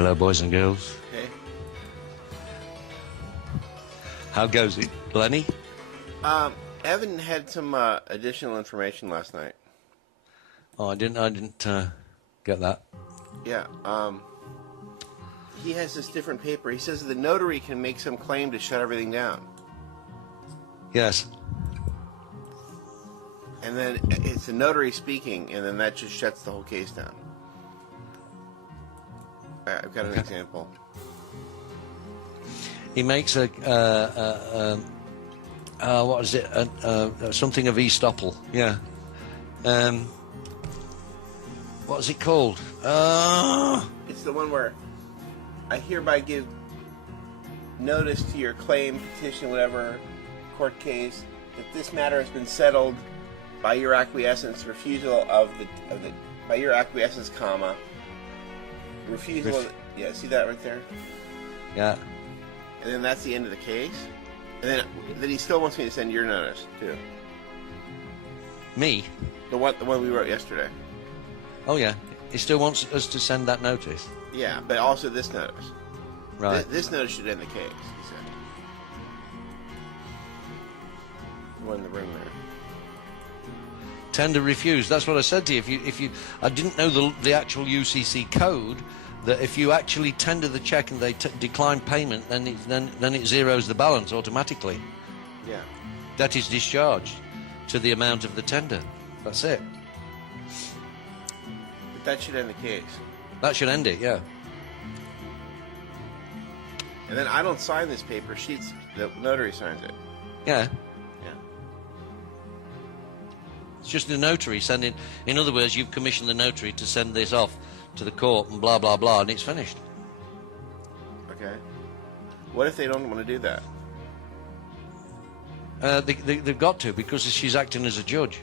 Hello, boys and girls. Hey. How goes it, Lenny? Evan had some additional information last night. Oh, I didn't get that. Yeah. He has this different paper. He says the notary can make some claim to shut everything down. Yes. And then it's the notary speaking, and then that just shuts the whole case down. I've got an example. He makes a what is it? Something of estoppel. Yeah. What is it called? It's the one where I hereby give notice to your claim, petition, whatever, court case, that this matter has been settled by your acquiescence, refusal of the by your acquiescence, comma, refusal of yeah, see that right there? Yeah. And then that's the end of the case. And then he still wants me to send your notice too. Me? The one we wrote yesterday. Oh yeah. He still wants us to send that notice. Yeah, but also this notice. Right. This notice should end the case, he said. The one in the room there. Tender refused. That's what I said to you. If you, I didn't know the actual UCC code. That if you actually tender the check and they decline payment, then it zeroes the balance automatically. Yeah. That is discharged to the amount of the tender. That's it. But that should end the case. That should end it. Yeah. And then I don't sign this paper. The notary signs it. Yeah. Yeah. It's just the notary sending. In other words, you've commissioned the notary to send this off to the court and blah blah blah, and it's finished. Okay. What if they don't want to do that? They've got to, because she's acting as a judge.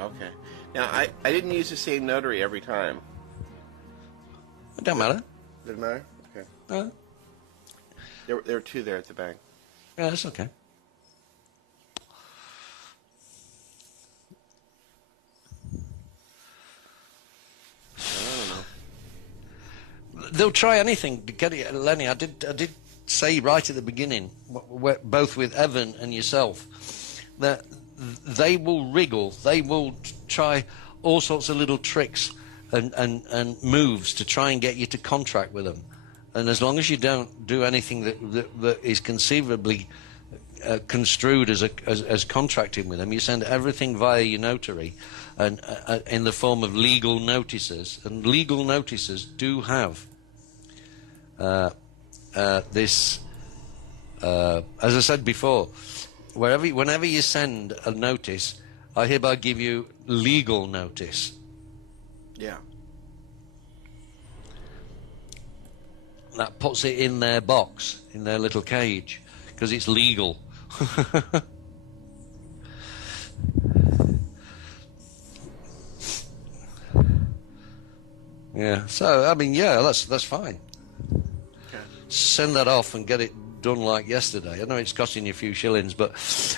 Okay. Now I didn't use the same notary every time. It don't matter. Doesn't matter. Okay. There were two there at the bank. Yeah, that's okay. They'll try anything to get it, Lenny. I did say right at the beginning, both with Evan and yourself, that they will wriggle. They will try all sorts of little tricks and moves to try and get you to contract with them. And as long as you don't do anything that is conceivably construed as contracting with them, you send everything via your notary and in the form of legal notices. And legal notices do have this, as I said before, whenever you send a notice, I hereby give you legal notice. Yeah. That puts it in their box, in their little cage, because it's legal. Yeah. So I mean, yeah, that's fine. Okay. Send that off and get it done like yesterday. I know it's costing you a few shillings, but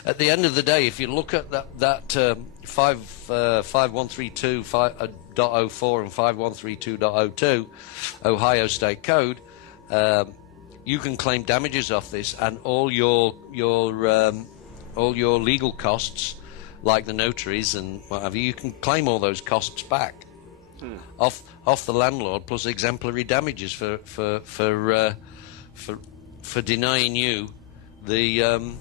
at the end of the day, if you look at that 5132.04 and 5132.02 Ohio State Code, you can claim damages off this, and all your legal costs, like the notaries and whatever, you can claim all those costs back off the landlord, plus exemplary damages for denying you the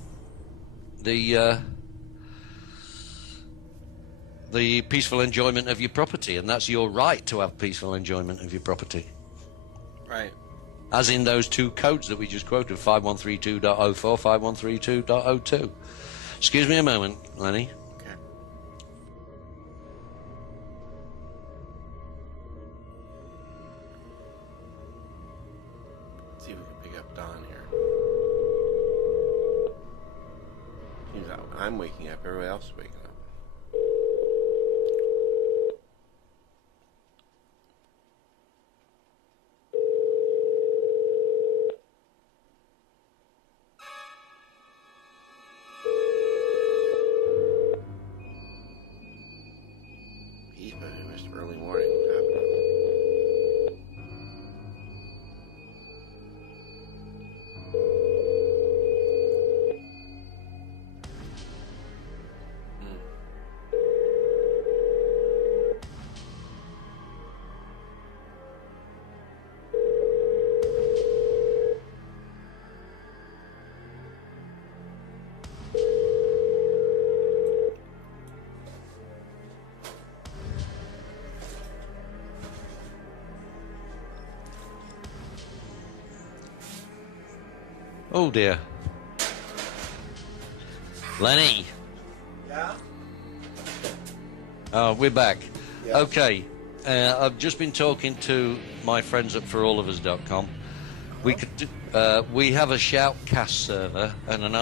peaceful enjoyment of your property, and that's your right to have peaceful enjoyment of your property. Right. As in those two codes that we just quoted, 5132.04, 5132.02. Excuse me a moment, Lenny. Okay. Let's see if we can pick up Don here. Seems like I'm waking up. Everybody else is waking up. He's missed early morning. What's happening? Oh dear. Lenny. Yeah? Oh, we're back. Yeah. Okay. I've just been talking to my friends at forallofus.com. We have a shoutcast server and an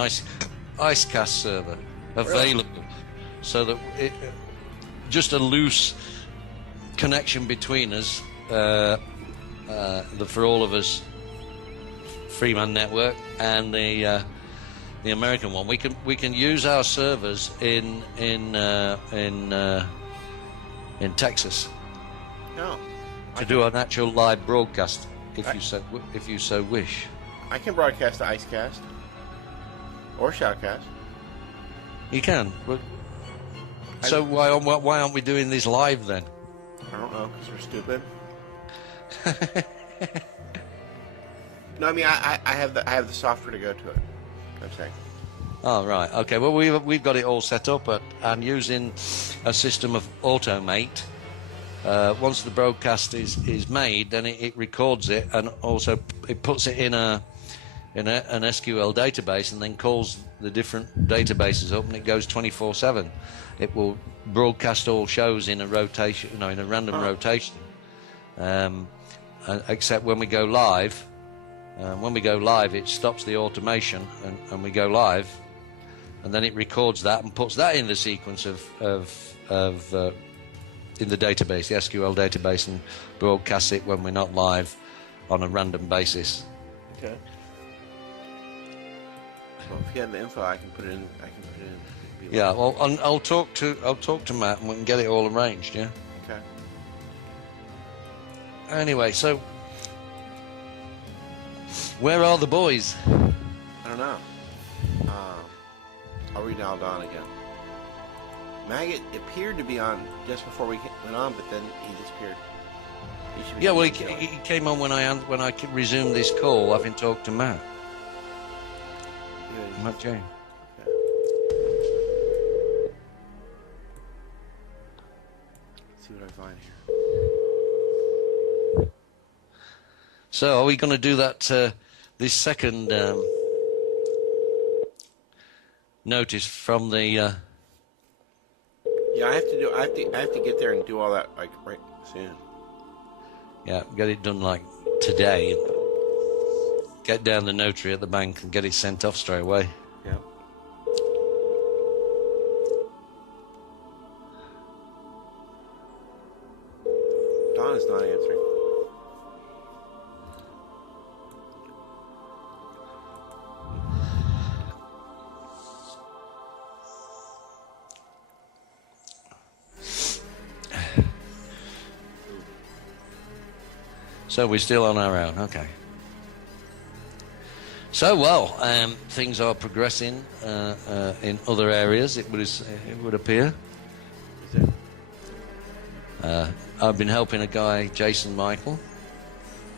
icecast server available, so that just a loose connection between us, the For All of Us Freeman network and the American one. We can use our servers in Texas to do an actual live broadcast if you so wish. I can broadcast to Icecast or Shoutcast. You can. But, so why aren't we doing this live then? I don't know, because we're stupid. No, I mean I have the software to go to it. I'm saying. Oh right, okay. Well, we've got it all set up and using a system of automate. Once the broadcast is made, then it records it and also it puts it in an SQL database and then calls the different databases up, and it goes 24/7. It will broadcast all shows in a rotation, in a random rotation, except when we go live. When we go live, it stops the automation and we go live, and then it records that and puts that in the sequence of in the database, the SQL database, and broadcasts it when we're not live on a random basis. Okay. Well, if you have the info, I can put it in. Yeah. Well, I'll talk to Matt and we can get it all arranged. Yeah. Okay. Anyway, so where are the boys? I don't know. I'll read Al Don again. Maggot appeared to be on just before we went on, but then he disappeared. Yeah, well, he came on when I resumed this call, having talked to Matt. Good. Matt James. Okay. Let's see what I find here. So, are we going to do that? This second notice from the. Yeah, I have to get there and do all that like right soon. Yeah, get it done like today. Get down the notary at the bank and get it sent off straight away. Yeah. Don is not answering. So we're still on our own, okay. So, well, things are progressing in other areas, it would appear. Is it? I've been helping a guy, Jason Michael,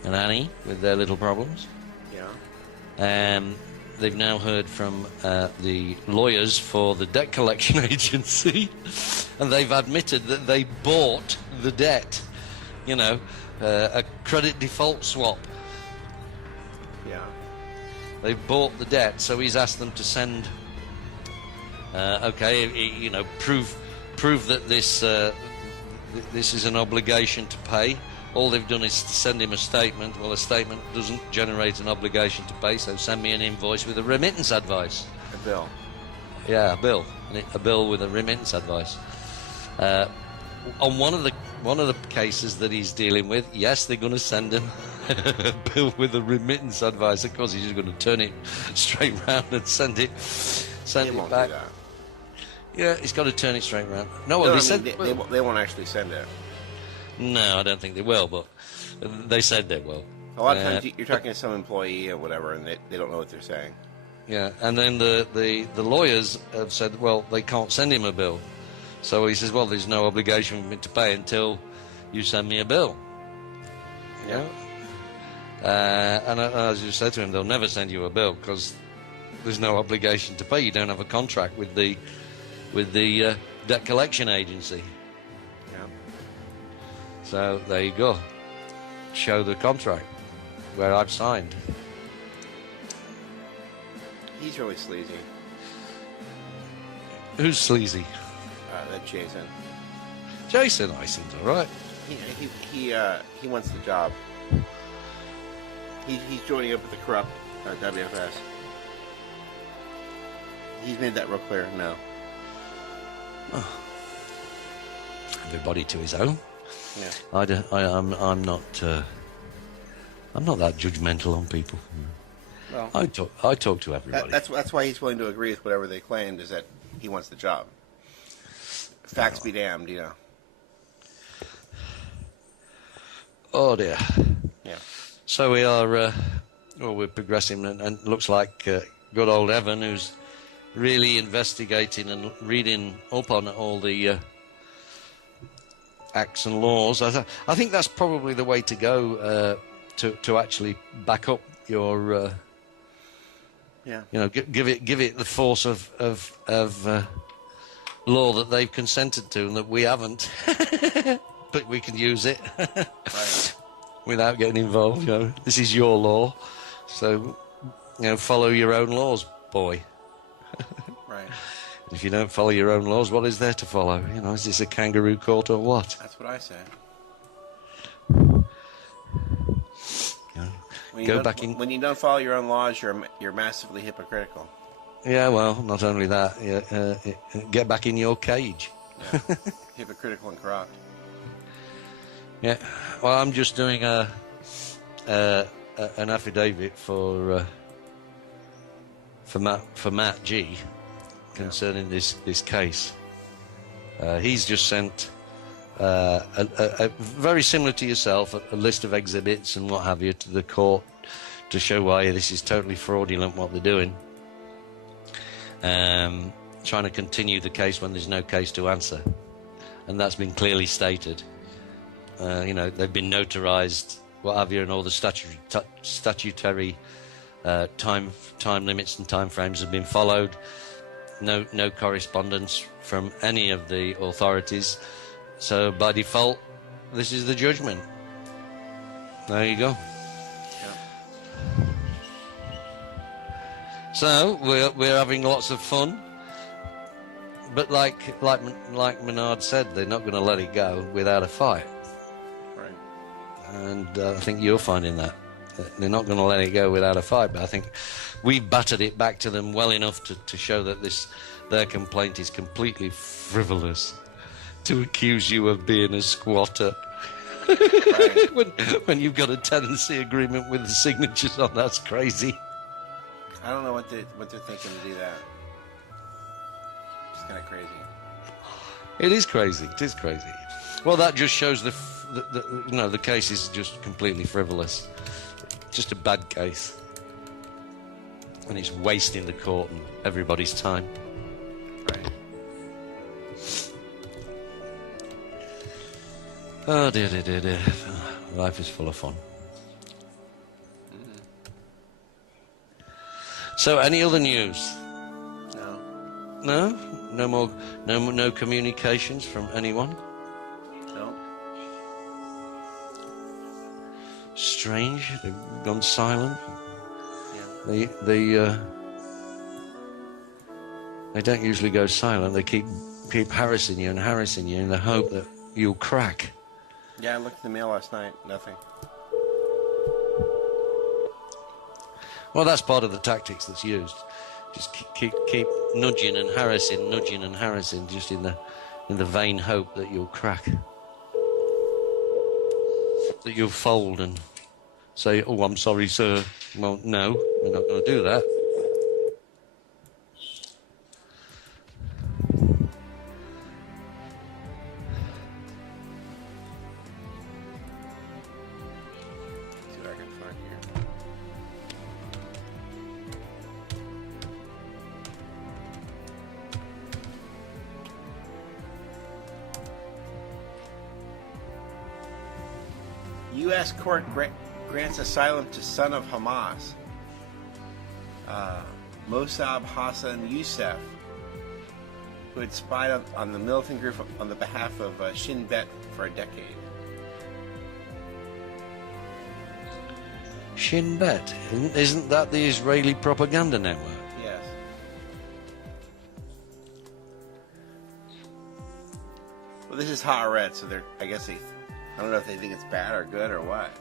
and Annie, with their little problems. Yeah. They've now heard from the lawyers for the debt collection agency, and they've admitted that they bought the debt, a credit default swap. Yeah. They've bought the debt, so he's asked them to send, prove that this is an obligation to pay. All they've done is to send him a statement. Well, a statement doesn't generate an obligation to pay, so send me an invoice with a remittance advice. A bill. Yeah, a bill. A bill with a remittance advice. On one of the cases that he's dealing with, yes, they're going to send him a bill with a remittance advice. Of course, he's just going to turn it straight round and send it back. Do that. Yeah, he's got to turn it straight round. No, well, they won't actually send it. No, I don't think they will, but they said they will. A lot of times you're talking to some employee or whatever, and they don't know what they're saying. Yeah, and then the lawyers have said, well, they can't send him a bill. So he says, well, there's no obligation for me to pay until you send me a bill. Yeah. And as you said to him, they'll never send you a bill because there's no obligation to pay. You don't have a contract with the debt collection agency. Yeah. So there you go. Show the contract where I've signed. He's really sleazy. Who's sleazy? That Jason. Jason, I seems all right. He wants the job. He's joining up with the corrupt WFS. He's made that real clear. No. Oh. Everybody to his own. Yeah. I'm not that judgmental on people. Well, I talk to everybody. That's why he's willing to agree with whatever they claimed, is that he wants the job. Facts be damned, you know. Oh dear. Yeah. So we are. We're progressing, and looks like good old Evan, who's really investigating and reading up on all the acts and laws. I think that's probably the way to go to actually back up your. Yeah. You know, give it the force of law that they've consented to and that we haven't, but we can use it Right. without getting involved. You know, this is your law, so follow your own laws, boy. Right. If you don't follow your own laws, what is there to follow? You know, is this a kangaroo court or what? That's what I say. When you don't follow your own laws, you're massively hypocritical. Yeah, well, not only that, get back in your cage. Yeah. Hypocritical and corrupt. Yeah. Well, I'm just doing an affidavit for Matt G concerning this case. He's just sent a very similar to yourself, a list of exhibits and what have you to the court to show why this is totally fraudulent what they're doing. Trying to continue the case when there's no case to answer, and that's been clearly stated. They've been notarized, what have you, and all the statutory time limits and time frames have been followed. No correspondence from any of the authorities. So by default, this is the judgment. There you go. Yeah. So we're having lots of fun, but like Menard said, they're not going to let it go without a fight. Right. And I think you're finding that they're not going to let it go without a fight. But I think we've battered it back to them well enough to show that their complaint is completely frivolous. To accuse you of being a squatter. Right. when you've got a tenancy agreement with the signatures on, that's crazy. I don't know what they're thinking to do that. It's kind of crazy. It is crazy. It is crazy. Well, that just shows the case is just completely frivolous. Just a bad case, and it's wasting the court and everybody's time. Right. Oh dear. Life is full of fun. So, any other news? No. No? No communications from anyone? No. Strange. They've gone silent. Yeah. They don't usually go silent. They keep harassing you in the hope that you'll crack. Yeah, I looked at the mail last night. Nothing. Well, that's part of the tactics that's used. Just keep nudging and harassing, just in the vain hope that you'll crack, that you'll fold and say, "Oh, I'm sorry, sir." Well, no, we're not going to do that. U.S. court grants asylum to son of Hamas, Mossab Hassan Youssef, who had spied on the militant group on the behalf of Shin Bet for a decade. Shin Bet? Isn't that the Israeli propaganda network? Yeah. Well, this is Haaretz, so I guess I don't know if they think it's bad or good or what.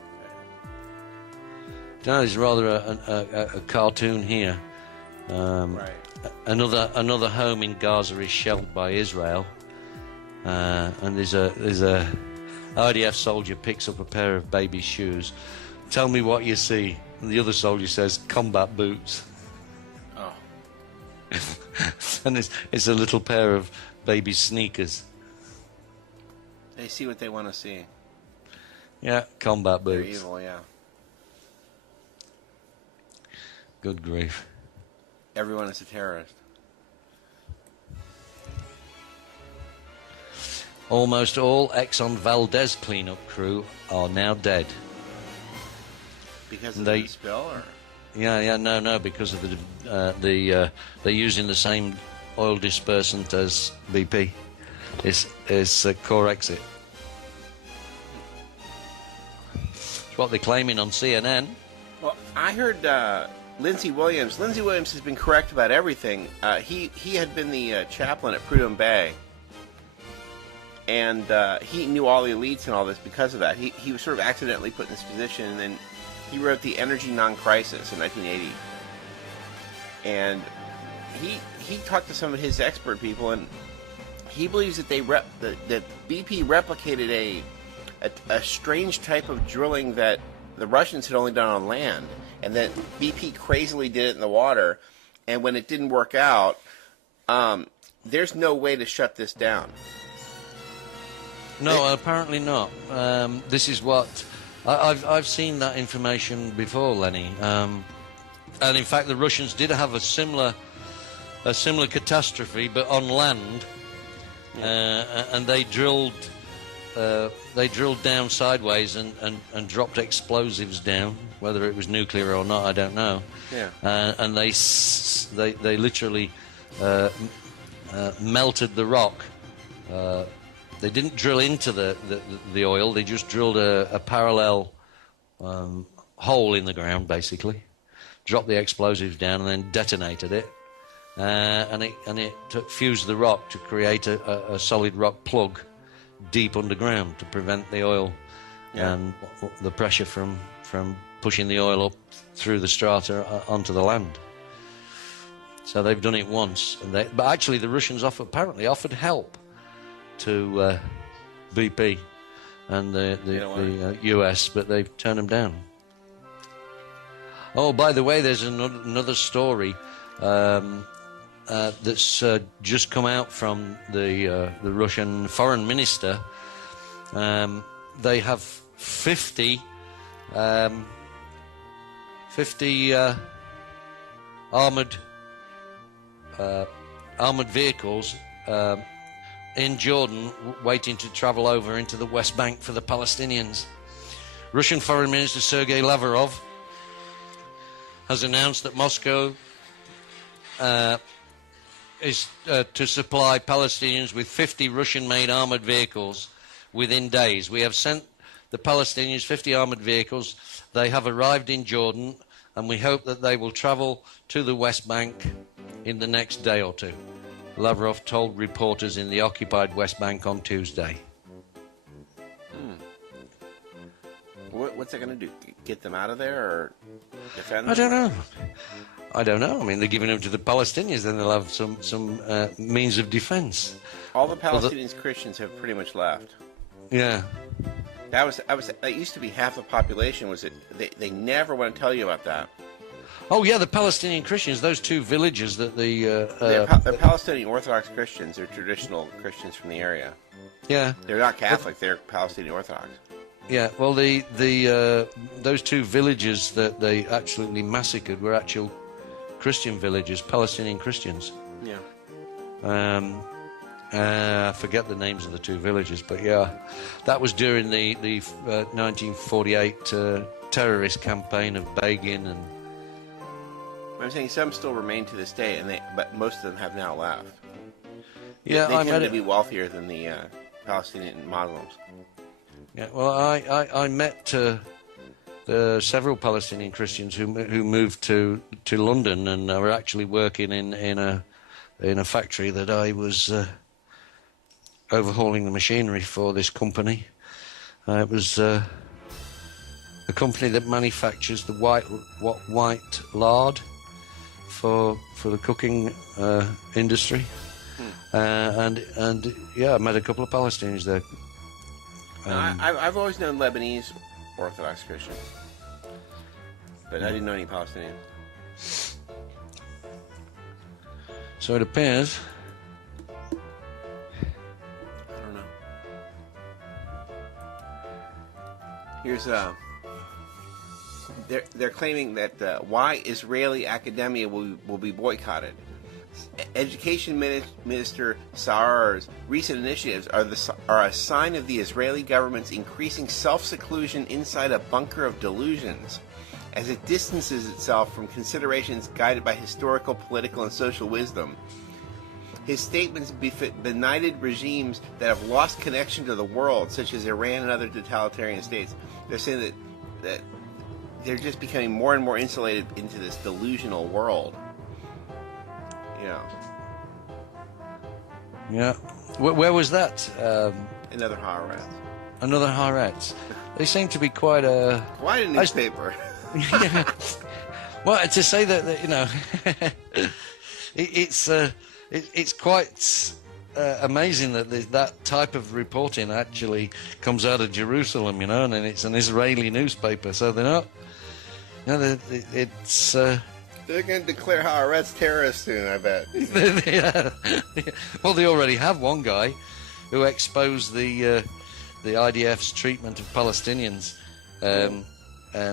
No, it's rather a cartoon here. Right. Another home in Gaza is shelled by Israel, and there's a IDF soldier picks up a pair of baby shoes. Tell me what you see. And the other soldier says, combat boots. Oh. And it's a little pair of baby sneakers. They see what they want to see. Yeah, combat They're boots. evil, yeah. Good grief. Everyone is a terrorist. Almost all Exxon Valdez cleanup crew are now dead. Because of the spill, or? No, because of they're using the same oil dispersant as BP. It's core exit. It's what they're claiming on CNN. Well, I heard Lindsey Williams. Lindsey Williams has been correct about everything. He had been the chaplain at Prudhoe Bay, and he knew all the elites and all this because of that. He was sort of accidentally put in this position, and then he wrote The Energy Non-Crisis in 1980. And he talked to some of his expert people, and he believes that that BP replicated a strange type of drilling that the Russians had only done on land, and that BP crazily did it in the water. And when it didn't work out, there's no way to shut this down. No, apparently not. This is what I've seen that information before, Lenny. And in fact, the Russians did have a similar catastrophe, but on land, and they drilled down sideways and dropped explosives down. Whether it was nuclear or not, I don't know. Yeah. And they literally melted the rock. They didn't drill into the oil. They just drilled a parallel hole in the ground, basically. Dropped the explosives down and then detonated it. And it fused the rock to create a solid rock plug deep underground to prevent the oil and the pressure from pushing the oil up through the strata onto the land. So they've done it once, but actually the Russians apparently offered help to BP and the US, but they've turned them down. Oh, by the way, there's another story that's just come out from the Russian foreign minister. They have 50 armored vehicles in Jordan waiting to travel over into the West Bank for the Palestinians. Russian Foreign Minister Sergei Lavrov has announced that Moscow is to supply Palestinians with 50 Russian-made armored vehicles within days. We have sent the Palestinians 50 armored vehicles. They have arrived in Jordan, and we hope that they will travel to the West Bank in the next day or two, Lavrov told reporters in the occupied West Bank on Tuesday. What's that going to do? Get them out of there or defend them? I don't know. I mean, they're giving them to the Palestinians, then they'll have some means of defense. All the Palestinian Christians have pretty much left. Yeah. That used to be half the population. Was it? They never want to tell you about that. Oh yeah, the Palestinian Christians. Those two villages that they're Palestinian Orthodox Christians. They're traditional Christians from the area. Yeah. They're not Catholic. They're Palestinian Orthodox. Yeah. Well, those two villages that they absolutely massacred were actual Christian villages, Palestinian Christians. Yeah. I forget the names of the two villages, but yeah, that was during the 1948 terrorist campaign of Begin and. I'm saying some still remain to this day, but most of them have now left. Yeah, they tend to be wealthier than the Palestinian Muslims. Yeah, well, I met several Palestinian Christians who moved to London and are actually working in a factory that I was overhauling the machinery for this company. It was a company that manufactures the white lard for the cooking industry. And yeah, I met a couple of Palestinians there. I've always known Lebanese Orthodox Christians, but I didn't know any Palestinians. So it appears. I don't know. Here's they're claiming that why Israeli academia will be boycotted. Education Minister Saar's recent initiatives are a sign of the Israeli government's increasing self-seclusion inside a bunker of delusions, as it distances itself from considerations guided by historical, political, and social wisdom. His statements befit benighted regimes that have lost connection to the world, such as Iran and other totalitarian states. They're saying that they're just becoming more and more insulated into this delusional world. Yeah. Where was that? Another Haaretz. Another Haaretz. They seem to be quite a newspaper. Yeah. Well, to say that you know, it's quite amazing that that type of reporting actually comes out of Jerusalem, you know, and it's an Israeli newspaper, so they're not. You know, it's. They're going to declare Haaretz terrorists soon, I bet. Yeah. Well, they already have one guy who exposed the IDF's treatment of Palestinians, and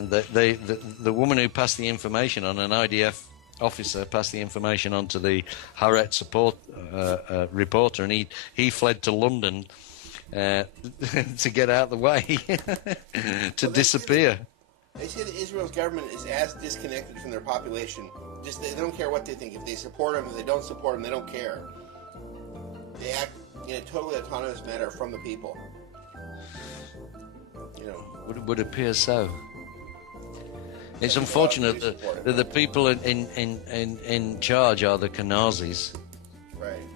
the woman who passed the information on, an IDF officer passed the information on to the Haaretz support reporter, and he fled to London to get out of the way, to disappear. They say that Israel's government is as disconnected from their population. Just they don't care what they think. If they support them, if they don't support them, they don't care. They act in a totally autonomous manner from the people. You know, would appear so. It's unfortunate that the people in charge are the Kanazis. Right.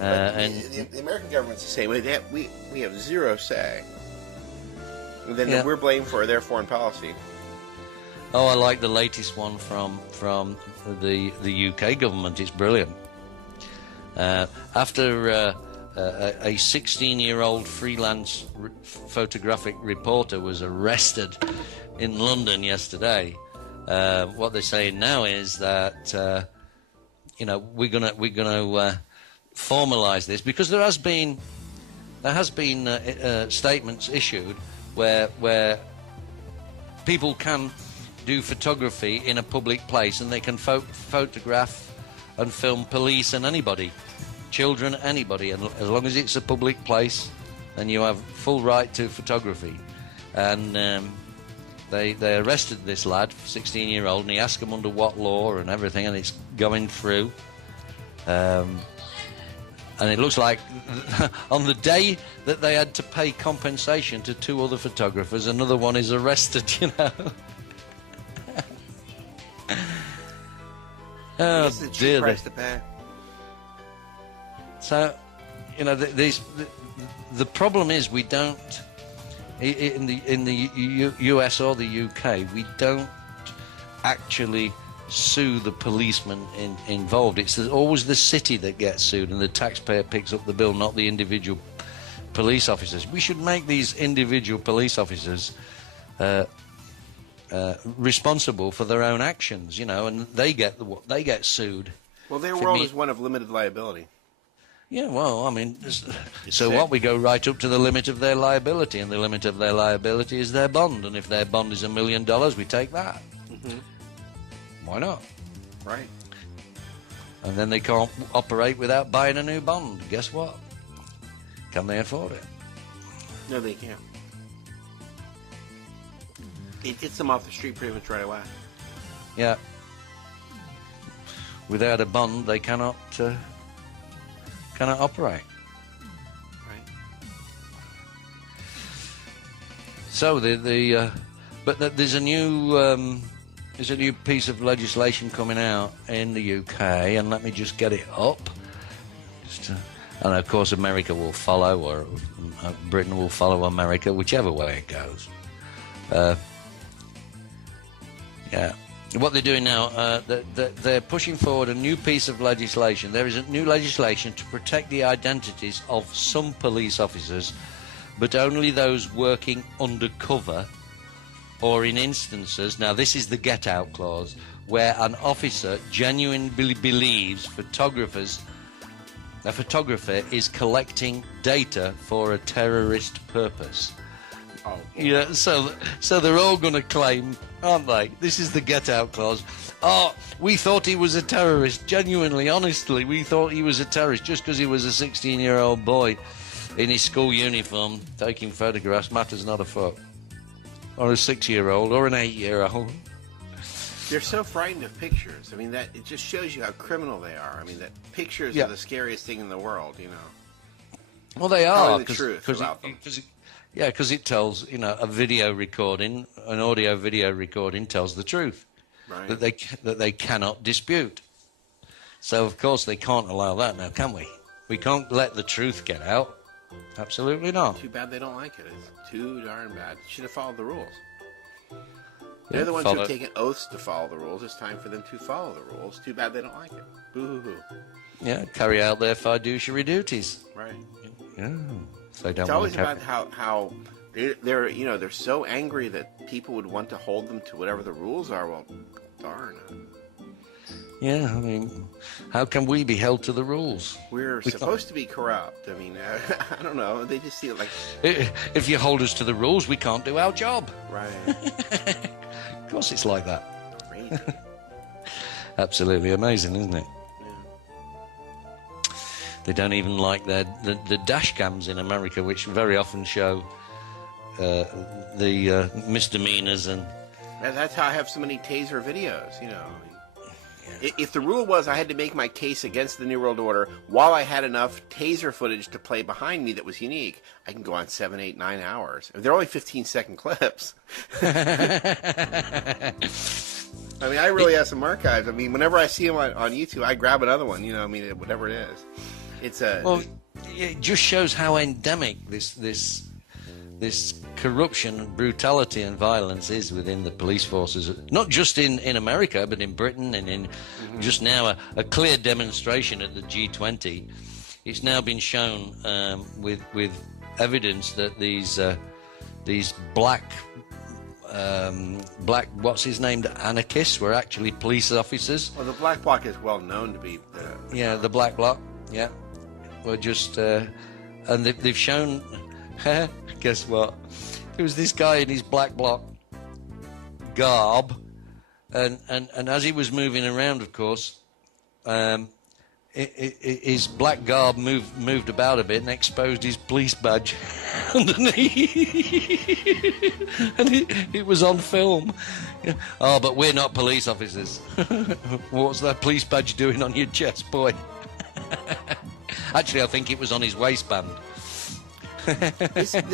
And the American government's the same way. We have zero say. And then we're blamed for their foreign policy. Oh, I like the latest one from the UK government. It's brilliant. After a 16-year-old freelance photographic reporter was arrested in London yesterday, what they're saying now is that we're gonna formalise this, because there has been statements issued where people can do photography in a public place, and they can photograph and film police and anybody, children, anybody, and as long as it's a public place, then you have full right to photography. And they arrested this lad, 16-year-old, and he asked them under what law and everything, and it's going through. And it looks like on the day that they had to pay compensation to 2 other photographers, another one is arrested, you know. Oh, it's the cheap price to pay. So, you know, the problem is we don't, in the US or the UK, we don't actually sue the policeman involved. It's always the city that gets sued, and the taxpayer picks up the bill, not the individual police officers. We should make these individual police officers responsible for their own actions, you know, and they get sued. Well, their world is one of limited liability. Yeah, well, I mean, so what? We go right up to the limit of their liability, and the limit of their liability is their bond, and if their bond is $1 million, we take that. Mm-hmm. Why not? Right. And then they can't operate without buying a new bond. Guess what? Can they afford it? No, they can't. It gets them off the street pretty much right away. Yeah. Without a bond, they cannot operate. Right. So but there's a new piece of legislation coming out in the UK, and let me just get it up. And of course, America will follow, or Britain will follow America, whichever way it goes. Yeah. What they're doing now, they're pushing forward a new piece of legislation. There is a new legislation to protect the identities of some police officers, but only those working undercover or in instances, now this is the get out clause, where an officer genuinely believes a photographer is collecting data for a terrorist purpose. Oh, yeah, so they're all going to claim, aren't they? This is the get-out clause. Oh, we thought he was a terrorist. Genuinely, honestly, we thought he was a terrorist just because he was a 16-year-old boy in his school uniform taking photographs. Matters not a foot. Or a 6-year-old or an 8-year-old. They're so frightened of pictures. I mean, that it just shows you how criminal they are. I mean, that pictures are the scariest thing in the world, you know. Well, they are. The truth about them. Yeah, because it tells, a video recording, an audio video recording tells the truth, right, that they cannot dispute. So, of course, they can't allow that now, can we? We can't let the truth get out. Absolutely not. Too bad they don't like it. It's too darn bad. Should have followed the rules. They're the ones who have taken oaths to follow the rules. It's time for them to follow the rules. Too bad they don't like it. Boo-hoo-hoo. Yeah, carry out their fiduciary duties. Right. Yeah. They don't it's always about how they're so angry that people would want to hold them to whatever the rules are. Well, darn. Yeah, I mean, how can we be held to the rules? We're supposed to be corrupt. I mean, I don't know. They just see it like... If you hold us to the rules, we can't do our job. Right. Of course it's like that. Crazy. Absolutely amazing, isn't it? Yeah. They don't even like the dash cams in America, which very often show the misdemeanors and... That's how I have so many taser videos, If the rule was I had to make my case against the New World Order while I had enough taser footage to play behind me that was unique, I can go on 7, 8, 9 hours. They're only 15-second clips. I mean, I really have some archives. I mean, whenever I see them on YouTube, I grab another one, whatever it is. It's a... Well, it just shows how endemic this corruption, brutality and violence is within the police forces, not just in America, but in Britain and in just now a clear demonstration at the G20. It's now been shown with evidence that these black what's his name, anarchists were actually police officers. Well, the black bloc is well known to be the black bloc, were just and they've shown guess what? It was this guy in his black bloc garb, and as he was moving around, of course, his black garb moved about a bit and exposed his police badge underneath, and it was on film. Oh, but we're not police officers. What's that police badge doing on your chest, boy? Actually, I think it was on his waistband. This at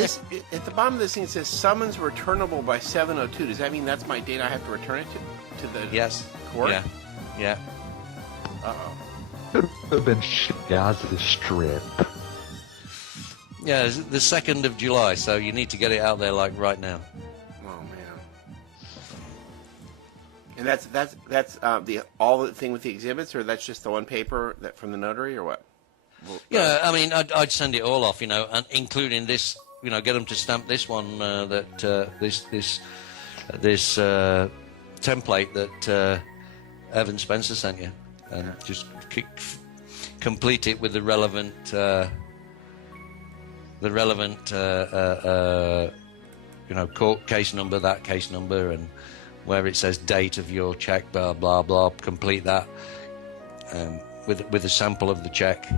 the bottom of this thing it says summons returnable by 7:02. Does that mean that's my date I have to return it to the court? Yeah. Uh-oh. Could have been Gaza Strip. Yeah, it's the 2nd of July, so you need to get it out there like right now. Oh man. And that's the all the thing with the exhibits, or that's just the one paper that from the notary, or what? Yeah, I mean, I'd send it all off, and including this, get them to stamp this one, this template that Evan Spencer sent you, and just complete it with the relevant, court case number, that case number, and where it says date of your check, blah blah blah. Complete that with a sample of the check.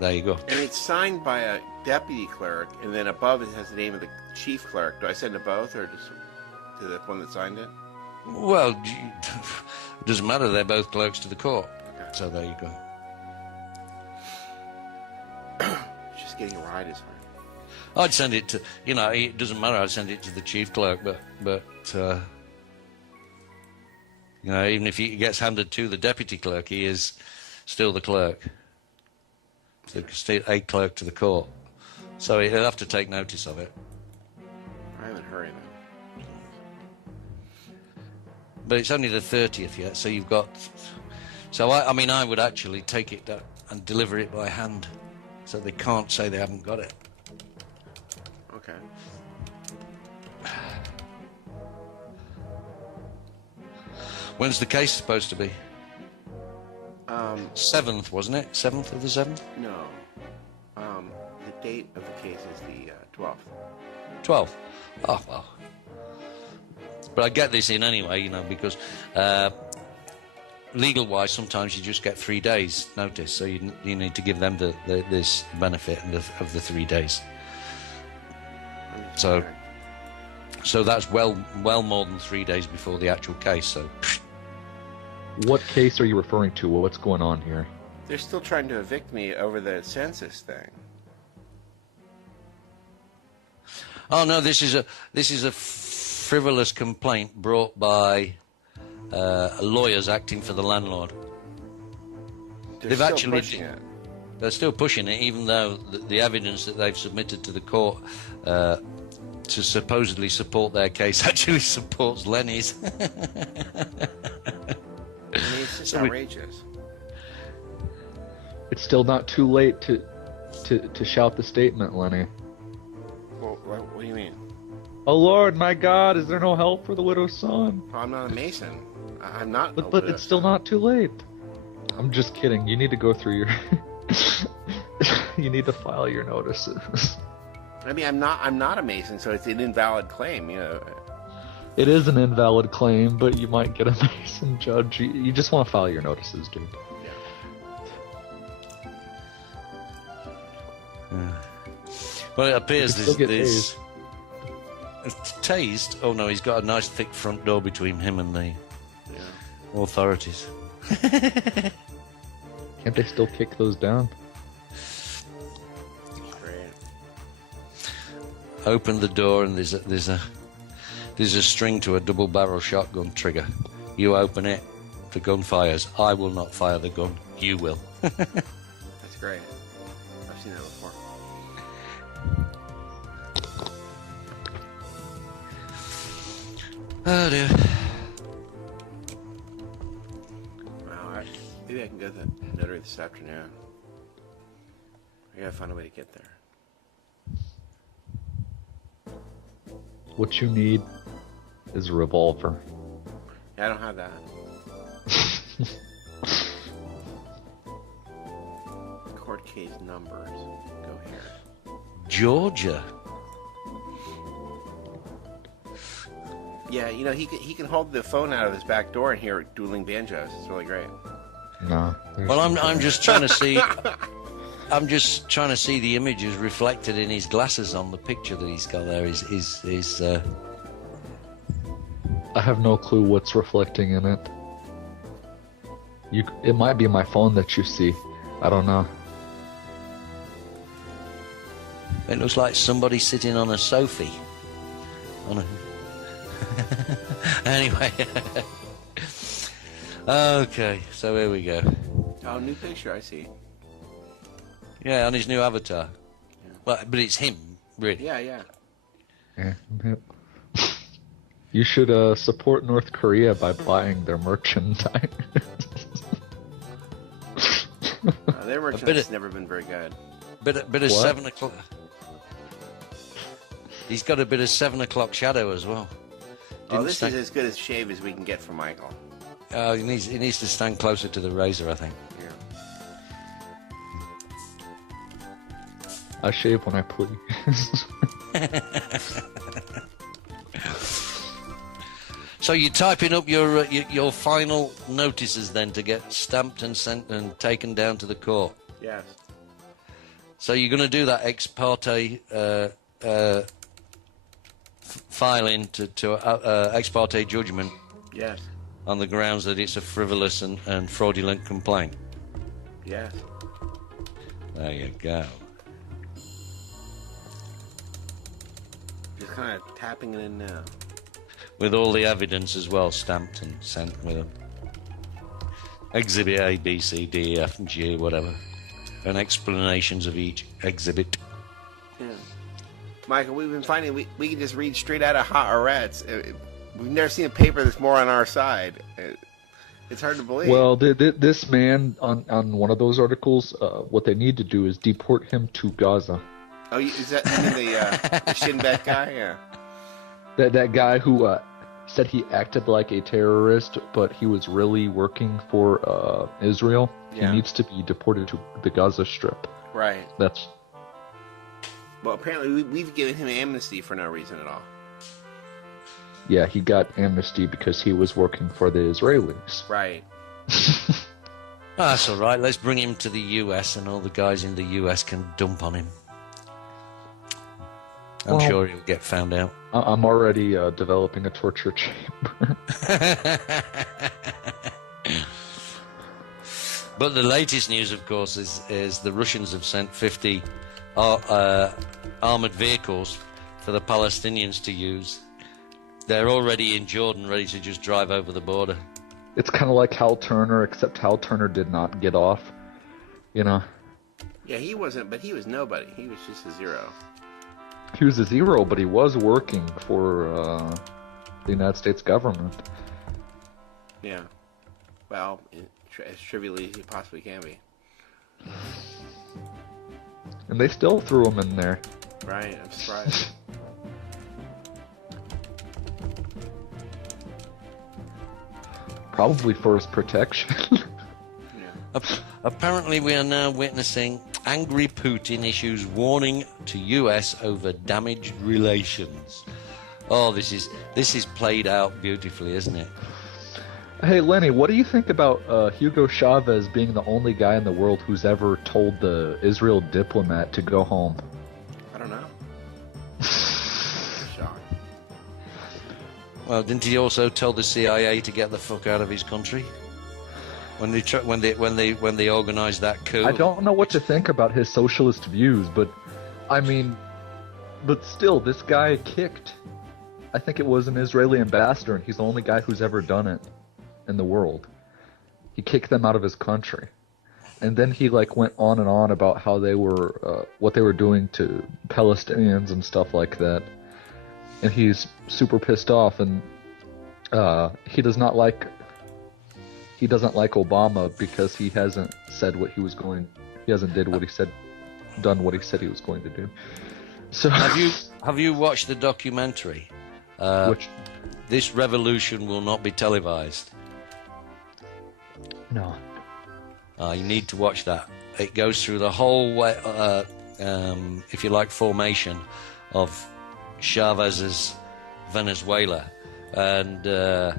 There you go. And it's signed by a deputy clerk, and then above it has the name of the chief clerk. Do I send it both, or just to the one that signed it? Well, it doesn't matter. They're both clerks to the court. Okay. So there you go. Just getting a ride is hard. I'd send it to, it doesn't matter. I'd send it to the chief clerk, but even if he gets handed to the deputy clerk, he is still the clerk. Still a clerk to the court. So he'll have to take notice of it. I'm in a hurry, though. But it's only the 30th yet, so you've got... So, I mean, I would actually take it and deliver it by hand, so they can't say they haven't got it. Okay. When's the case supposed to be? 7th, wasn't it? 7th of the 7th? No. The date of the case is the 12th. 12th. Oh, well. But I get this in anyway, you know, because legal-wise, sometimes you just get 3 days' notice, so you need to give them this benefit of the 3 days. So that's well more than 3 days before the actual case. So, What case are you referring to? What's going on here? They're still trying to evict me over the census thing. oh no, this is a frivolous complaint brought by lawyers acting for the landlord. They're still pushing it. They're still pushing it, even though the evidence that they've submitted to the court to supposedly support their case actually supports Lenny's. I mean, it's just outrageous. It's still not too late to shout the statement, Lenny. Well, what do you mean? Oh Lord, my God, is there no help for the widow's son? Well, I'm not a Mason. I'm not. But it's still not too late. I'm just kidding. You need to go through your... you need to file your notices. I mean, I'm not a Mason, so it's an invalid claim, you know. It is an invalid claim, but you might get a Mason judge. You just want to file your notices, dude. Well, it appears You could still get there's tased. Oh no, he's got a nice thick front door between him and the authorities. Can't they still kick those down? Great. Open the door and there's a string to a double barrel shotgun trigger. You open it, the gun fires. I will not fire the gun. You will. That's great. I've seen that before. Oh dear. Well, maybe I can go to the notary this afternoon. I gotta find a way to get there. What you need is a revolver. Yeah, I don't have that. Court case numbers. Go here. Georgia. Yeah, you know, he can hold the phone out of his back door and hear dueling banjos. It's really great. No. Well, I'm just trying to see. I'm just trying to see the images reflected in his glasses on the picture that he's got there. I have no clue what's reflecting in it. It might be my phone that you see. I don't know. It looks like somebody sitting on a sofa. Anyway. Okay, so here we go. Oh, new picture, I see. Yeah, on his new avatar. Yeah. But it's him, really. Yeah, yeah. Yeah. You should support North Korea by buying their merchandise. Their merchandise has never been very good. Bit of What? 7 o'clock. He's got a bit of 7 o'clock shadow as well. Oh, this is as good a shave as we can get from Michael. He needs to stand closer to the razor, I think. Yeah. I shave when I please. So you're typing up your final notices then to get stamped and sent and taken down to the court. Yes. So you're going to do that ex parte filing to ex parte judgment Yes. on the grounds that it's a frivolous and fraudulent complaint. Yes. There you go. Just kind of tapping it in now. With all the evidence as well stamped and sent with them. Exhibit A, B, C, D, E, F, and G, whatever. And explanations of each exhibit. Yeah. Michael, we've been finding we can just read straight out of Haaretz. We've never seen a paper that's more on our side. It's hard to believe. Well, this man on one of those articles, what they need to do is deport him to Gaza. Oh, is that the Shin Bet guy? Yeah. That guy who said he acted like a terrorist, but he was really working for Israel. Yeah. He needs to be deported to the Gaza Strip. Right. That's. Well, apparently we've given him amnesty for no reason at all. Yeah, he got amnesty because he was working for the Israelis. Right. That's all right. Let's bring him to the US, and all the guys in the US can dump on him. I'm sure he'll get found out. I'm already developing a torture chamber. But the latest news, of course, is the Russians have sent 50 armored vehicles for the Palestinians to use. They're already in Jordan, ready to just drive over the border. It's kind of like Hal Turner, except Hal Turner did not get off. You know? Yeah, he wasn't, but he was nobody. He was just a zero. He was a zero, but he was working for the United States government. Yeah. Well, as trivially as he possibly can be. And they still threw him in there. Right, I'm surprised. Probably for his protection. Yeah. Apparently, we are now witnessing angry Putin issues warning to US over damaged relations. Oh, this is played out beautifully, isn't it? Hey, Lenny, what do you think about Hugo Chavez being the only guy in the world who's ever told the Israel diplomat to go home? I don't know. Shock. Well, didn't he also tell the CIA to get the fuck out of his country when they organized that coup? I don't know what to think about his socialist views, but I mean, but still, this guy kicked. I think it was an Israeli ambassador, and he's the only guy who's ever done it in the world. He kicked them out of his country, and then he went on and on about how they were what they were doing to Palestinians and stuff like that. And he's super pissed off, and he doesn't like Obama because he hasn't said what he was going. He hasn't done what he said he was going to do. So have you watched the documentary? Which? This revolution will not be televised. No. You need to watch that. It goes through the whole way, if you like, formation of Chavez's Venezuela and a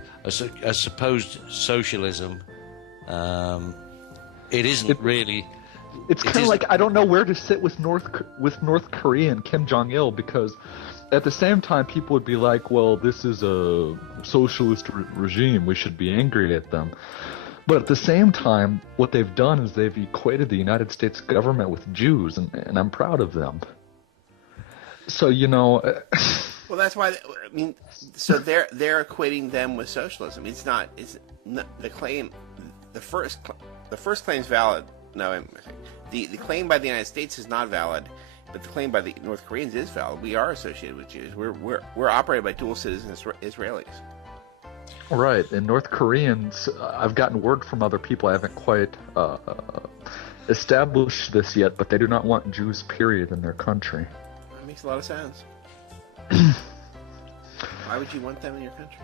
supposed socialism. It isn't really. It's kind of like I don't know where to sit with North Korea and Kim Jong-il, because at the same time people would be like, well, this is a socialist regime, we should be angry at them. But at the same time, what they've done is they've equated the United States government with Jews, and I'm proud of them. So, Well, that's why. I mean, so they're equating them with socialism. It's not the claim. The first claim is valid. No, the claim by the United States is not valid, but the claim by the North Koreans is valid. We are associated with Jews. We're operated by dual citizen Israelis. Right, and North Koreans, I've gotten word from other people, I haven't quite established this yet, but they do not want Jews, period, in their country. That makes a lot of sense. Why would you want them in your country?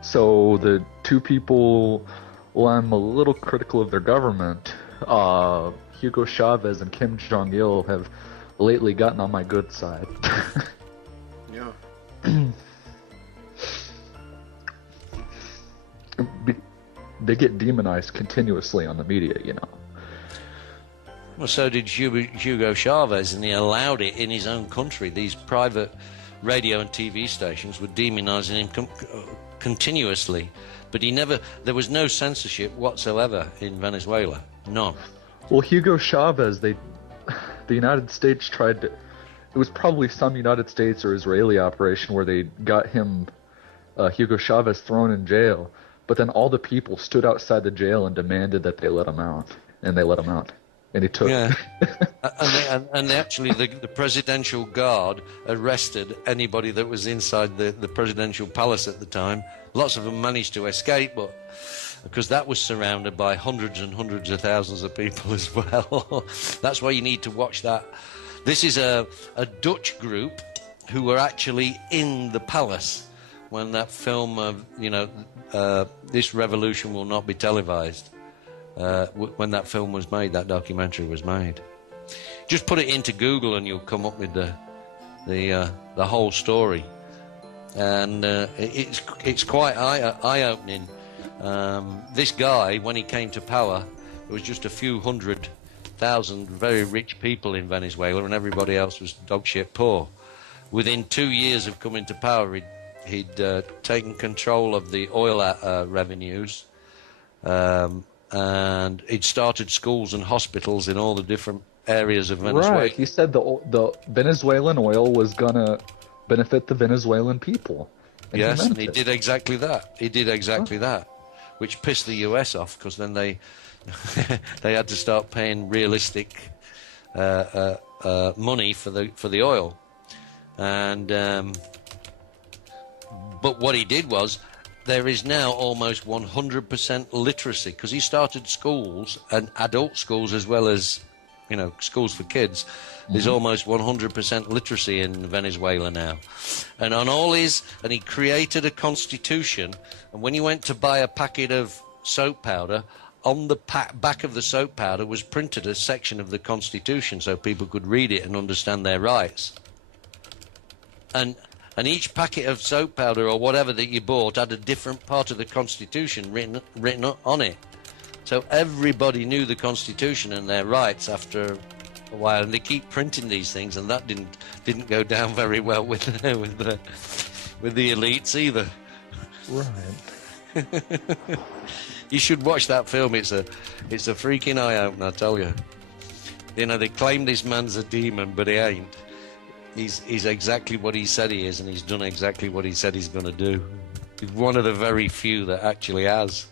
So the two people, well, I'm a little critical of their government. Hugo Chavez and Kim Jong-il have lately gotten on my good side. Yeah. They get demonized continuously on the media, Well, so did Hugo Chavez, and he allowed it in his own country. These private radio and TV stations were demonizing him continuously, but there was no censorship whatsoever in Venezuela. None. Well, Hugo Chavez, the United States tried to. It was probably some United States or Israeli operation where they got him, Hugo Chavez, thrown in jail But then all the people stood outside the jail and demanded that they let him out, and they let him out, and he took. Yeah, and actually, the presidential guard arrested anybody that was inside the presidential palace at the time. Lots of them managed to escape, but because that was surrounded by hundreds and hundreds of thousands of people as well. That's why you need to watch that. This is a Dutch group who were actually in the palace when that film of, This Revolution Will Not Be Televised, when that film was made, that documentary was made. Just put it into Google and you'll come up with the whole story. And it's quite eye-opening. This guy, when he came to power, there was just a few 100,000 very rich people in Venezuela, and everybody else was dog shit poor. Within 2 years of coming to power, he'd taken control of the oil revenues, and he'd started schools and hospitals in all the different areas of Venezuela. Right, he said the Venezuelan oil was gonna benefit the Venezuelan people. Yes, and he did exactly that. He did exactly that, which pissed the US off, because then they had to start paying realistic money for the oil. And but what he did was, there is now almost 100% literacy, because he started schools, and adult schools as well as schools for kids. There's almost 100% literacy in Venezuela now, and he created a constitution. And when you went to buy a packet of soap powder, on the back of the soap powder was printed a section of the constitution so people could read it and understand their rights. And each packet of soap powder or whatever that you bought had a different part of the Constitution written on it. So everybody knew the Constitution and their rights after a while. And they keep printing these things, and that didn't go down very well with the elites either. Right. You should watch that film. It's a freaking eye opener, I tell you. They claim this man's a demon, but he ain't. He's exactly what he said he is, and he's done exactly what he said he's going to do. He's one of the very few that actually has.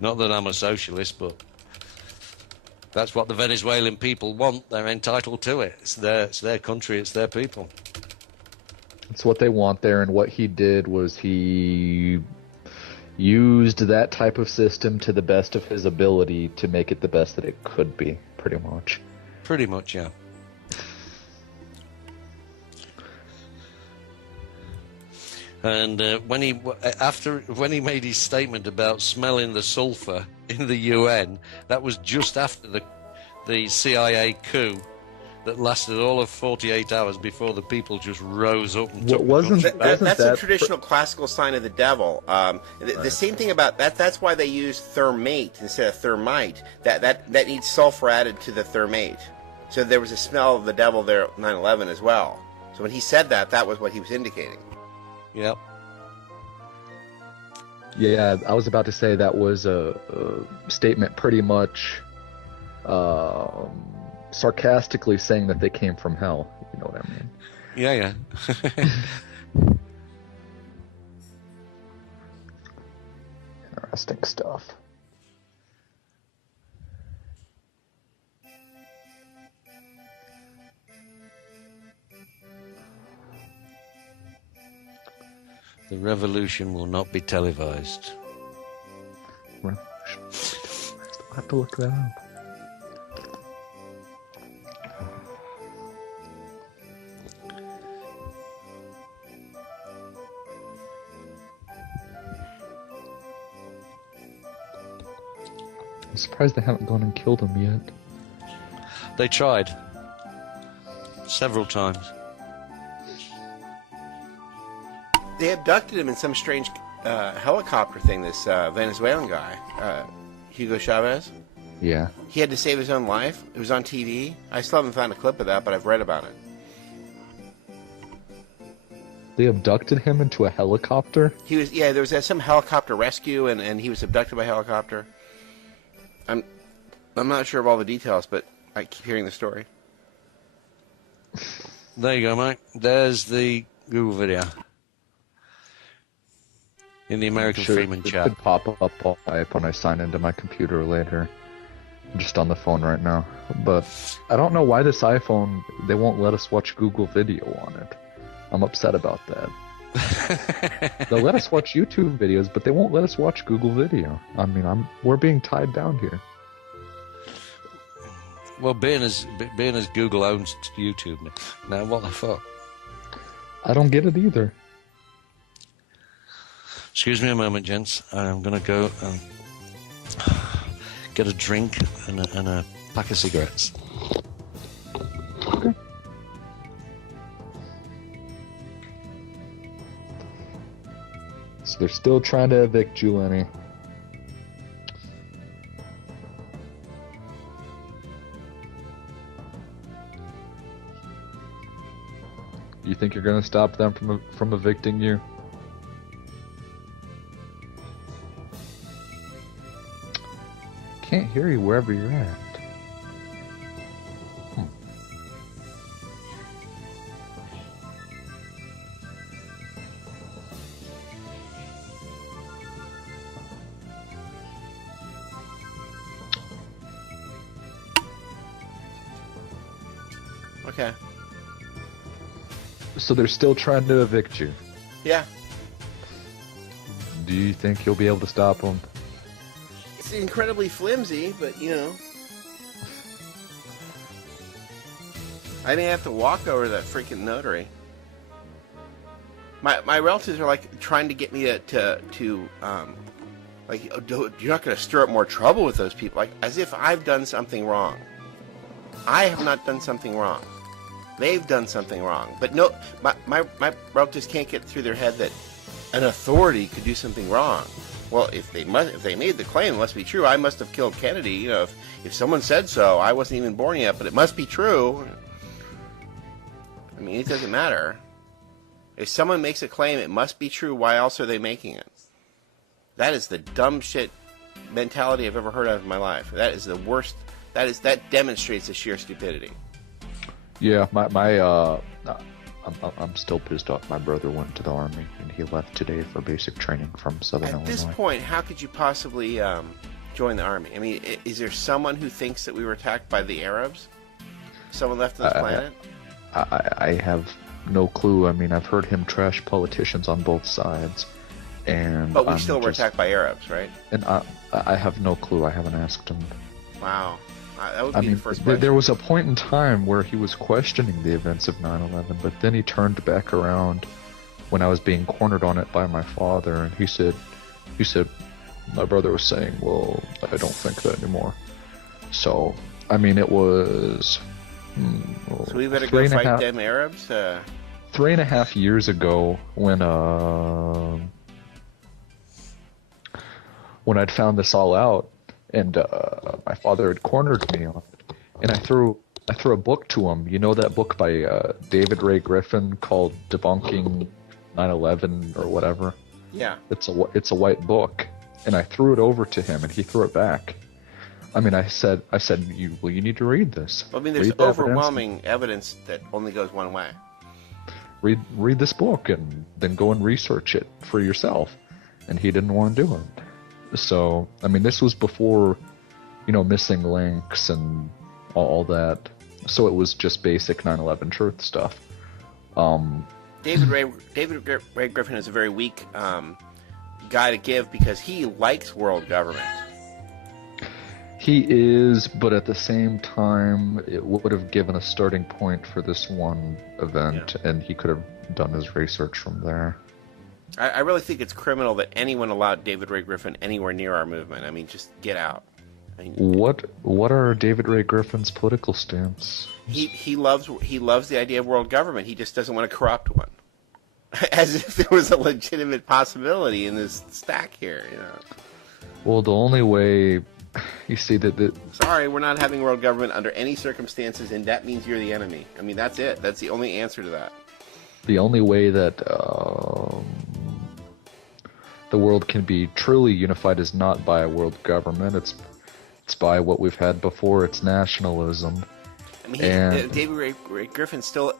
Not that I'm a socialist, but that's what the Venezuelan people want. They're entitled to it. It's their country, it's their people. It's what they want there, and what he did was he used that type of system to the best of his ability to make it the best that it could be, pretty much. Pretty much, yeah. And when he made his statement about smelling the sulfur in the UN, that was just after the CIA coup that lasted all of 48 hours before the people just rose up and took That's a traditional classical sign of the devil. The same thing about that. That's why they use thermate instead of thermite. That needs sulfur added to the thermate. So there was a smell of the devil there at 9/11 as well. So when he said that was what he was indicating. Yep. Yeah, I was about to say that was a statement pretty much sarcastically saying that they came from hell. You know what I mean? Yeah. Interesting stuff. The revolution will not be televised. Revolution. I'll have to look that up. I'm surprised they haven't gone and killed him yet. They tried. Several times. They abducted him in some strange helicopter thing, this Venezuelan guy, Hugo Chavez. Yeah. He had to save his own life. It was on TV. I still haven't found a clip of that, but I've read about it. They abducted him into a helicopter? There was some helicopter rescue, and he was abducted by helicopter. I'm not sure of all the details, but I keep hearing the story. There you go, mate. There's the Google video. in the American Freeman It chat. should pop up when I sign into my computer later. I'm just on the phone right now. But I don't know why this iPhone, they won't let us watch Google video on it. I'm upset about that. They'll let us watch YouTube videos, but they won't let us watch Google video. I mean, we're being tied down here. Well, being as Google owns YouTube now, what the fuck? I don't get it either. Excuse me a moment, gents. I'm gonna go and get a drink and a pack of cigarettes. Okay. So they're still trying to evict you, Lenny. You think you're gonna stop them from evicting you? Can't hear you wherever you're at. Okay. So they're still trying to evict you. Yeah. Do you think you'll be able to stop them? It's incredibly flimsy, but you know. I may have to walk over to that freaking notary. My relatives are like trying to get me to like, you're not going to stir up more trouble with those people, like as if I've done something wrong. I have not done something wrong. They've done something wrong. But no, my relatives can't get through their head that an authority could do something wrong. Well, if they made the claim, it must be true. I must have killed Kennedy. You know, if someone said so, I wasn't even born yet, but it must be true. I mean, it doesn't matter. If someone makes a claim, it must be true. Why else are they making it? That is the dumb shit mentality I've ever heard of in my life. That is the worst. That demonstrates the sheer stupidity. Yeah, I'm still pissed off. My brother went to the army and he left today for basic training from Southern Illinois. At this point, how could you possibly join the army? I mean, is there someone who thinks that we were attacked by the Arabs? Someone left on this planet? I have no clue. I mean, I've heard him trash politicians on both sides, but we still were attacked by Arabs, right? And I have no clue. I haven't asked him. Wow. That would be the first question. There was a point in time where he was questioning the events of 9/11, but then he turned back around when I was being cornered on it by my father, and he said, my brother was saying, well, I don't think that anymore. So, I mean, it was... so we better go fight them Arabs? 3.5 years ago when I'd found this all out, and my father had cornered me on it, and I threw a book to him. You know that book by David Ray Griffin called "Debunking 9/11" or whatever? Yeah. It's a white book, and I threw it over to him, and he threw it back. I mean, I said, you need to read this. Well, I mean, there's overwhelming evidence that only goes one way. Read this book, and then go and research it for yourself. And he didn't want to do it. So, I mean, this was before, missing links and all that. So it was just basic 9/11 truth stuff. David Ray Griffin is a very weak guy to give because he likes world government. He is, but at the same time, it would have given a starting point for this one event, and he could have done his research from there. I really think it's criminal that anyone allowed David Ray Griffin anywhere near our movement. I mean, just get out. I mean, what are David Ray Griffin's political stance? He loves the idea of world government. He just doesn't want to corrupt one. As if there was a legitimate possibility in this stack here, Well, the only way you see that sorry, we're not having world government under any circumstances, and that means you're the enemy. I mean, that's it. That's the only answer to that. The only way that the world can be truly unified is not by a world government. It's by what we've had before. It's nationalism. I mean, David Ray Griffin still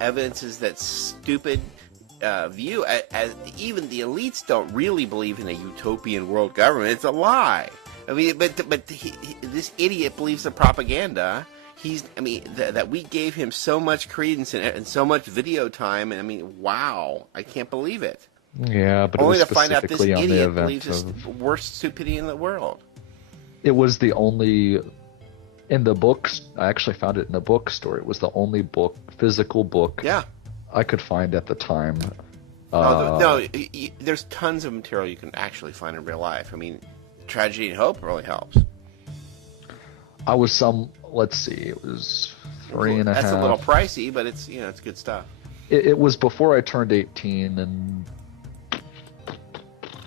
evidences that stupid view, as even the elites don't really believe in a utopian world government. It's a lie. I mean, but this idiot believes the propaganda. That we gave him so much credence and so much video time, and I mean, wow, I can't believe it. Yeah, but only it was to find out this specifically on the idiot event believes it's the worst stupidity in the world. It was the only in the books. I actually found it in a bookstore. It was the only physical book. Yeah. I could find at the time. There's tons of material you can actually find in real life. I mean, Tragedy and Hope really helps. I was let's see, it was 3.5. That's a little pricey, but it's it's good stuff. It was before I turned 18, and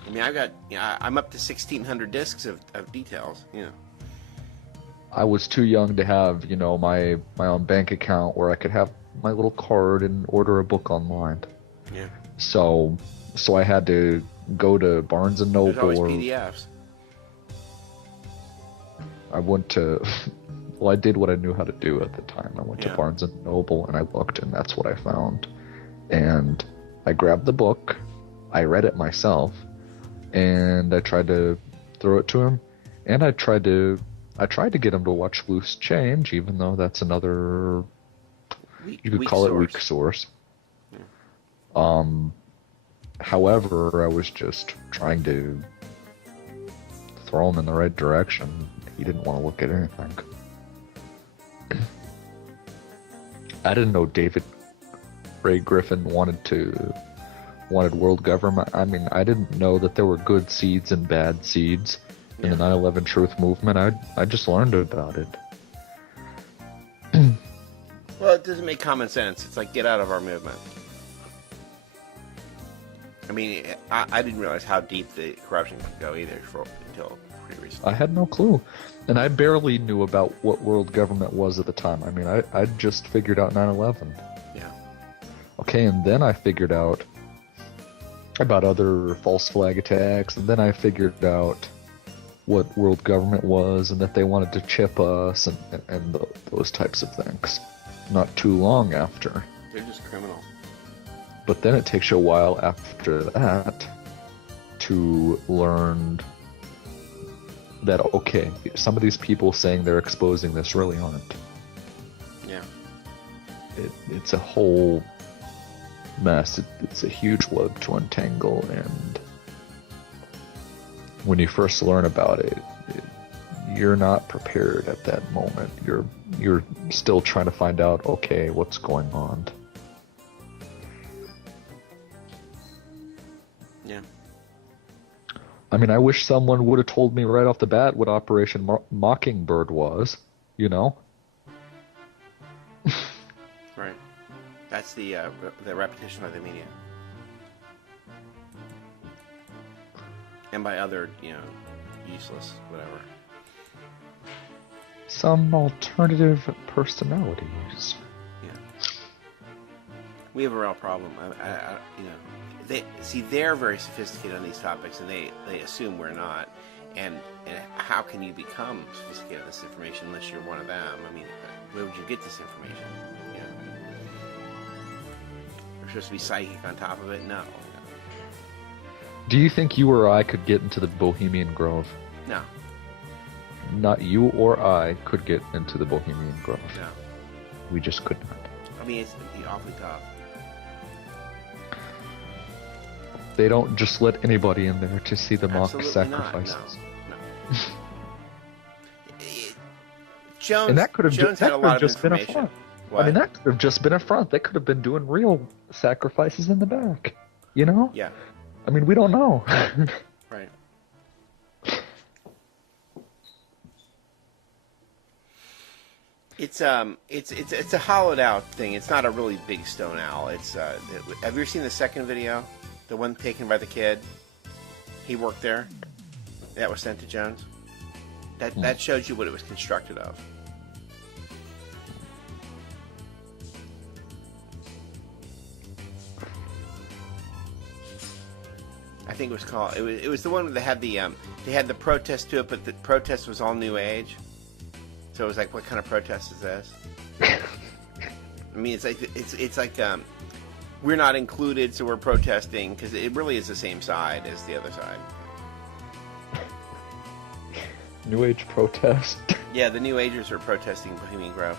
I mean, I'm up to 1,600 discs of details. I was too young to have my own bank account where I could have my little card and order a book online. Yeah. So I had to go to Barnes and Noble. There's always PDFs. I went to. Well, I did what I knew how to do at the time. I went to Barnes and Noble and I looked, and that's what I found. And I grabbed the book, I read it myself, and I tried to throw it to him, and I tried to get him to watch Loose Change, even though that's another. You could call it weak source. Yeah. However, I was just trying to throw him in the right direction. He didn't want to look at anything. I didn't know David Ray Griffin wanted world government. I mean, I didn't know that there were good seeds and bad seeds in the 9/11 truth movement. I just learned about it. Well, it doesn't make common sense. It's like, get out of our movement. I mean, I didn't realize how deep the corruption could go either until pretty recently. I had no clue. And I barely knew about what world government was at the time. I mean, I just figured out 9/11. Yeah. Okay, and then I figured out about other false flag attacks, and then I figured out what world government was and that they wanted to chip us and those types of things. Not too long after. They're just criminal. But then it takes you a while after that to learn that, okay, some of these people saying they're exposing this really aren't. Yeah. It's a whole mess. It's a huge web to untangle, and when you first learn about it, you're not prepared at that moment. You're still trying to find out, okay, what's going on. Yeah. I mean, I wish someone would have told me right off the bat what Operation Mockingbird was, Right. That's the repetition by the media. And by other, useless, whatever. Some alternative personalities. Yeah. We have a real problem. They're very sophisticated on these topics, and they assume we're not. And how can you become sophisticated on this information unless you're one of them? I mean, where would you get this information? We're supposed to be psychic on top of it? No. Do you think you or I could get into the Bohemian Grove? No. Not you or I could get into the Bohemian Grove. No. We just could not. I mean, it's awfully tough. They don't just let anybody in there to see the mock Absolutely sacrifices. No. Jones, and that could have Jones had a lot of information. I mean, that could have just been a front. They could have been doing real sacrifices in the back. Yeah. I mean, we don't know. Right. It's a hollowed out thing. It's not a really big stone owl. Have you ever seen the second video? The one taken by the kid? He worked there? That was sent to Jones? That shows you what it was constructed of. I think it was called. It was the one that had they had the protest to it, but the protest was all New Age. So it was like, what kind of protest is this? I mean, it's like we're not included, so we're protesting, because it really is the same side as the other side. New Age protest. Yeah, the New Agers are protesting Bohemian Grove.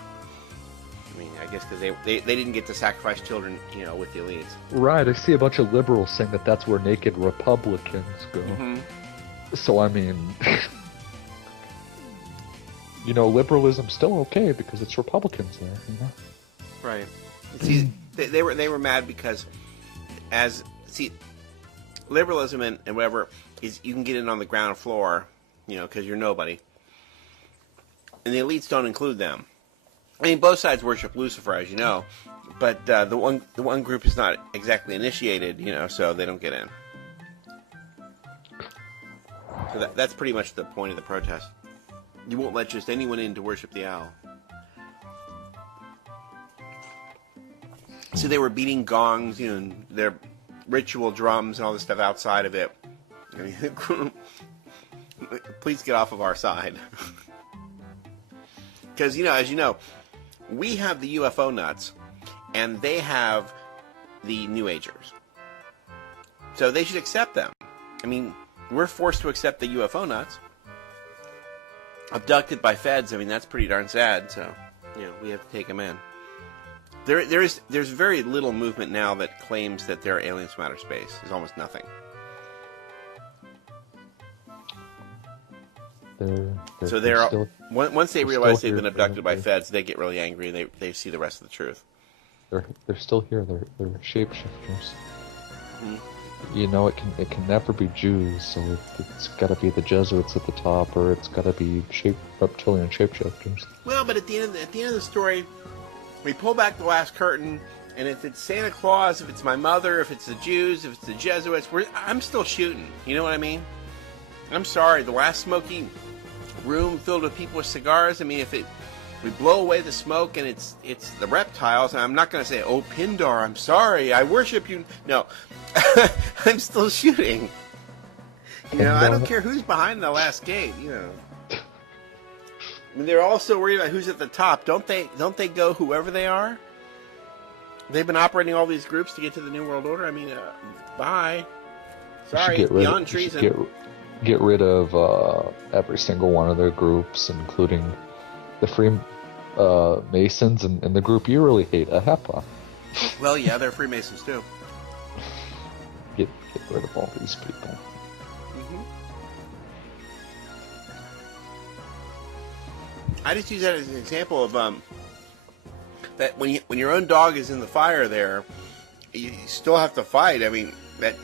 I mean, I guess because they didn't get to sacrifice children, with the elites. Right, I see a bunch of liberals saying that that's where naked Republicans go. Mm-hmm. So, I mean, liberalism's still okay because it's Republicans there, Right. See, they were mad because liberalism and whatever is you can get in on the ground floor, because you're nobody. And the elites don't include them. I mean, both sides worship Lucifer, as you know, but the one group is not exactly initiated, so they don't get in. So that's pretty much the point of the protest. You won't let just anyone in to worship the owl. So they were beating gongs, and their ritual drums and all this stuff outside of it. I mean, please get off of our side. Because, as you know, we have the UFO nuts, and they have the New Agers. So they should accept them. I mean, we're forced to accept the UFO nuts. Abducted by feds, I mean, that's pretty darn sad, so, we have to take them in. There's very little movement now that claims that there are aliens from outer space. There's almost nothing. Once they realize they've been abducted by feds, they get really angry and they see the rest of the truth. They're still here. They're shapeshifters. Mm-hmm. It can never be Jews, so it's got to be the Jesuits at the top, or it's got to be reptilian shapeshifters. Well, but at the end of the story, we pull back the last curtain, and if it's Santa Claus, if it's my mother, if it's the Jews, if it's the Jesuits, I'm still shooting. You know what I mean? I'm sorry, the last smoky room filled with people with cigars. I mean, we blow away the smoke and it's the reptiles, and I'm not going to say, "Oh, Pindar, I'm sorry, I worship you." No, I'm still shooting. I don't care who's behind the last gate. I mean, they're also worried about who's at the top. Don't they go whoever they are? They've been operating all these groups to get to the New World Order. I mean, bye. Sorry, it's beyond treason. Get rid of every single one of their groups, including the Freemasons and the group you really hate, AHEPA. Well, yeah, they're Freemasons too. Get rid of all these people. Mm-hmm. I just use that as an example of that when your own dog is in the fire there, you still have to fight. I mean, that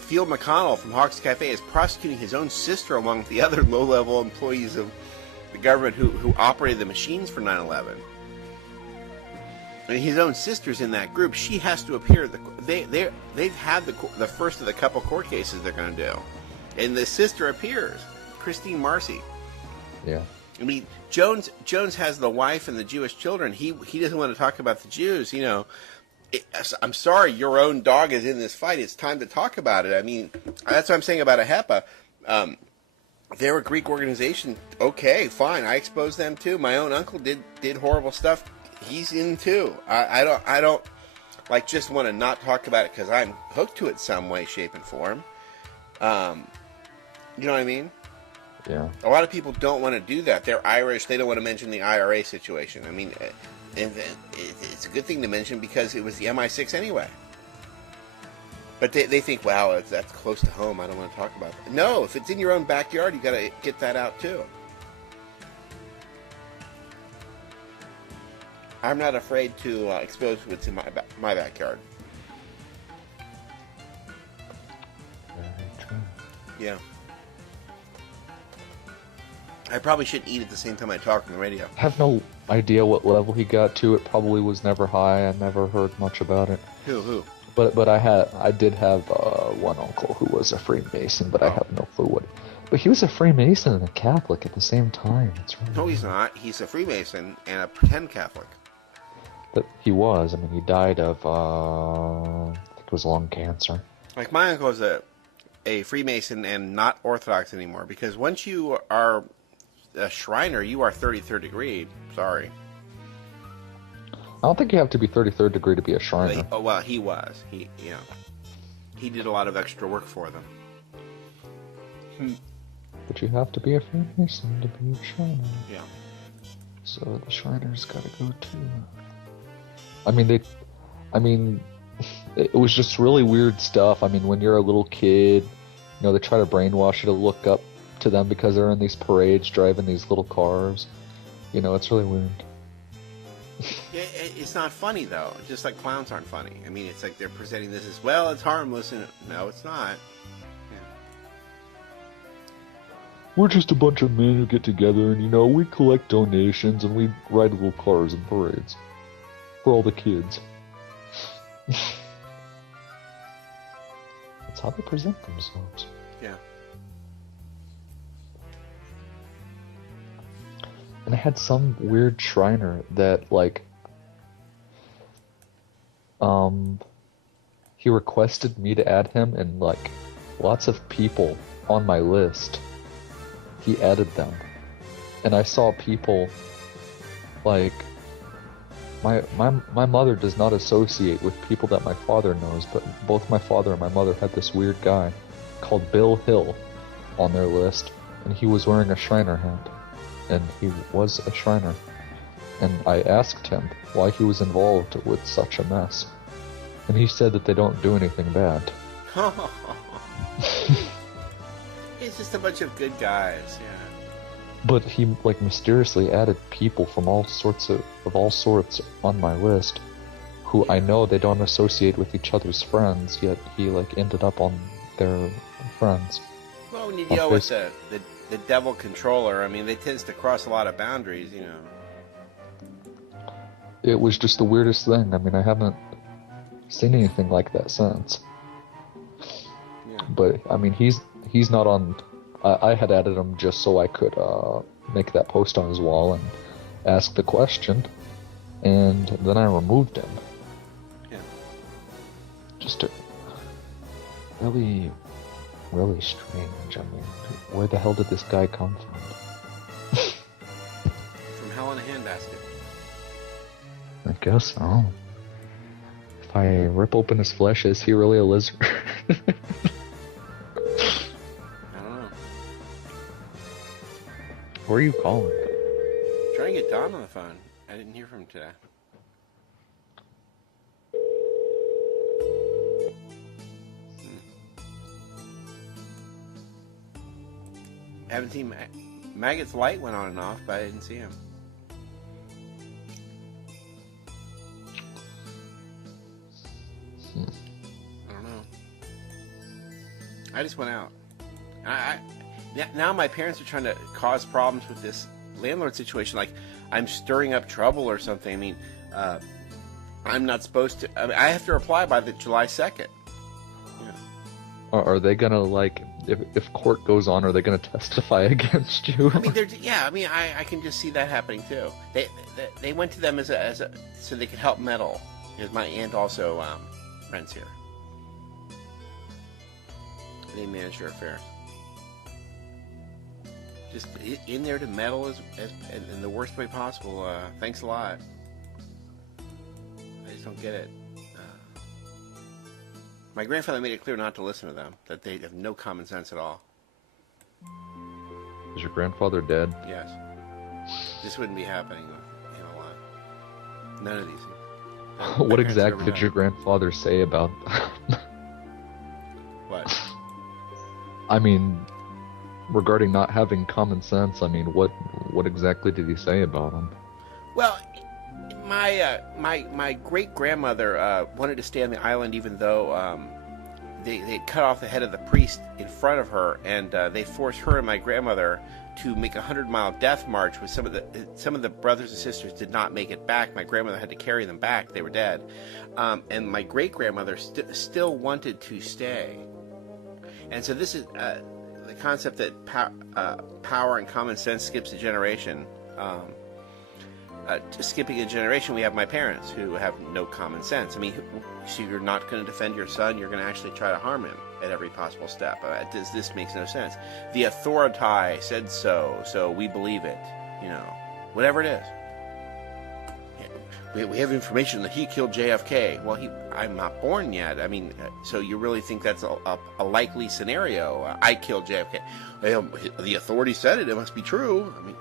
Field McConnell from Hawks Cafe is prosecuting his own sister along with the other low-level employees of the government who operated the machines for 9/11. I mean, his own sister's in that group. She has to appear. They've had the first of the couple court cases they're going to do, and the sister appears, Christine Marcy. Yeah. I mean, Jones has the wife and the Jewish children. He doesn't want to talk about the Jews. I'm sorry, your own dog is in this fight. It's time to talk about it. I mean, that's what I'm saying about AHEPA. They're a Greek organization. Okay, fine. I exposed them too. My own uncle did horrible stuff. He's in too. I don't just want to not talk about it because I'm hooked to it some way, shape, and form. You know what I mean? Yeah. A lot of people don't want to do that. They're Irish. They don't want to mention the IRA situation. I mean, and it's a good thing to mention because it was the MI6 anyway. But they think, wow, that's close to home. I don't want to talk about it. No, if it's in your own backyard, you got to get that out too. I'm not afraid to expose what's in my backyard. Very true. Yeah. I probably shouldn't eat at the same time I talk on the radio. I have no idea what level he got to. It probably was never high. I never heard much about it. Who? But I did have one uncle who was a Freemason, but I have no clue what. But he was a Freemason and a Catholic at the same time. That's right. No, he's not. He's a Freemason and a pretend Catholic. But he was. I mean, he died of I think it was lung cancer. Like my uncle is a Freemason and not Orthodox anymore because once you are a Shriner, you are 33rd degree. Sorry. I don't think you have to be 33rd degree to be a Well, Shriner. well, he was. He did a lot of extra work for them. But you have to be a Freemason to be a Shriner. Yeah. So the Shriners gotta go too. It was just really weird stuff. I mean, when you're a little kid, they try to brainwash you to look up to them because they're in these parades driving these little cars. It's really weird. It's not funny, though. Just like clowns aren't funny. I mean, it's like they're presenting this as, well, it's harmless, and no, it's not. We're just a bunch of men who get together and, we collect donations and we ride little cars in parades. For all the kids. That's how they present themselves. Yeah. And I had some weird Shriner that, he requested me to add him, and, lots of people on my list, he added them. And I saw people, my mother does not associate with people that my father knows, but both my father and my mother had this weird guy called Bill Hill on their list, and he was wearing a Shriner hat. And he was a Shriner. And I asked him why he was involved with such a mess. And he said that they don't do anything bad. It's just a bunch of good guys, yeah. But he, mysteriously added people from all sorts on my list, who I know they don't associate with each other's friends, yet he, ended up on their friends. Well, when you deal with the devil controller, I mean, they tends to cross a lot of boundaries, It was just the weirdest thing. I mean, I haven't seen anything like that since. Yeah. But, I mean, he's not on... I had added him just so I could make that post on his wall and ask the question, and then I removed him. Yeah. Just really, really strange. I mean, where the hell did this guy come from? From hell in a handbasket. I guess so. If I rip open his flesh, is he really a lizard? Where are you calling? Trying to get Don on the phone. I didn't hear from him today. Haven't seen Maggot's light went on and off, but I didn't see him. I don't know. I just went out. Now my parents are trying to cause problems with this landlord situation. Like, I'm stirring up trouble or something. I mean, I'm not supposed to... I have to reply by the July 2nd. Yeah. Are they gonna, if court goes on, are they gonna testify against you? I mean, I can just see that happening too. They went to them as a so they could help meddle. Because my aunt also rents here. They manage your affairs. Just in there to meddle in the worst way possible. Thanks a lot. I just don't get it. My grandfather made it clear not to listen to them, that they have no common sense at all. Is your grandfather dead? Yes. This wouldn't be happening in a lot. None of these things. What exactly did your grandfather say about What? I mean, regarding not having common sense, I mean, what exactly did he say about him? Well, my great grandmother wanted to stay on the island, even though they cut off the head of the priest in front of her, and they forced her and my grandmother to make a 100-mile death march. With some of the brothers and sisters did not make it back. My grandmother had to carry them back; they were dead. And my great grandmother still wanted to stay. And so this is the concept that power and common sense skips a generation. Skipping a generation, we have my parents who have no common sense. I mean, so you're not going to defend your son, you're going to actually try to harm him at every possible step. This makes no sense. The authority said so we believe it. Whatever it is. we have information that he killed JFK. Well, I'm not born yet. I mean, so you really think that's a likely scenario? I killed JFK. Well, the authorities said it. It must be true. I mean,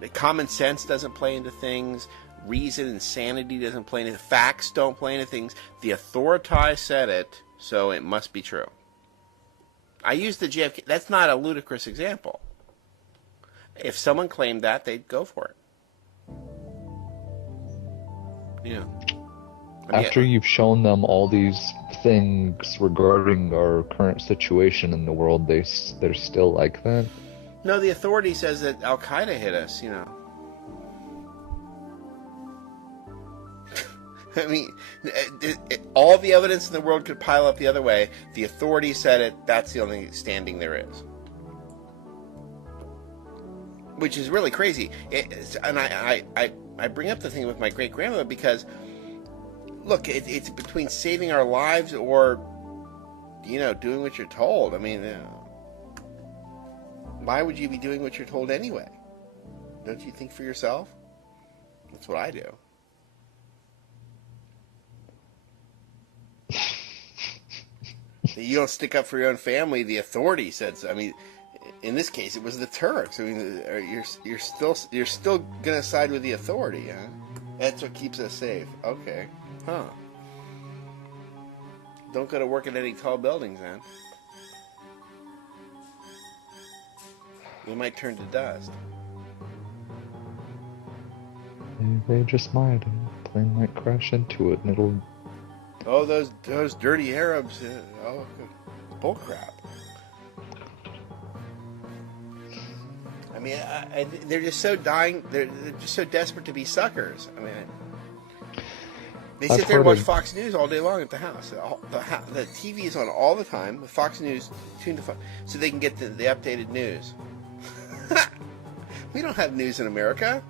the common sense doesn't play into things. Reason and sanity doesn't play into facts. Don't play into things. The authorities said it, so it must be true. I used the JFK. That's not a ludicrous example. If someone claimed that, they'd go for it. Yeah. After you've shown them all these things regarding our current situation in the world, they're still like that? No, the authority says that Al Qaeda hit us, I mean, all the evidence in the world could pile up the other way. The authority said it. That's the only standing there is. Which is really crazy. And I bring up the thing with my great-grandmother because, look, it's between saving our lives or, doing what you're told. I mean, why would you be doing what you're told anyway? Don't you think for yourself? That's what I do. You don't stick up for your own family. The authority said so. I mean, in this case, it was the Turks. I mean, you're still gonna side with the authority, huh? That's what keeps us safe. Okay, huh? Don't go to work in any tall buildings, then. You might turn to dust. They just might. A plane might crash into it, and it'll. Oh, those dirty Arabs! Bullcrap. I mean, they're just so dying. They're just so desperate to be suckers. I mean, they sit there and watch Fox News all day long at the house. The TV is on all the time. The Fox News tuned to Fox, so they can get the updated news. We don't have news in America.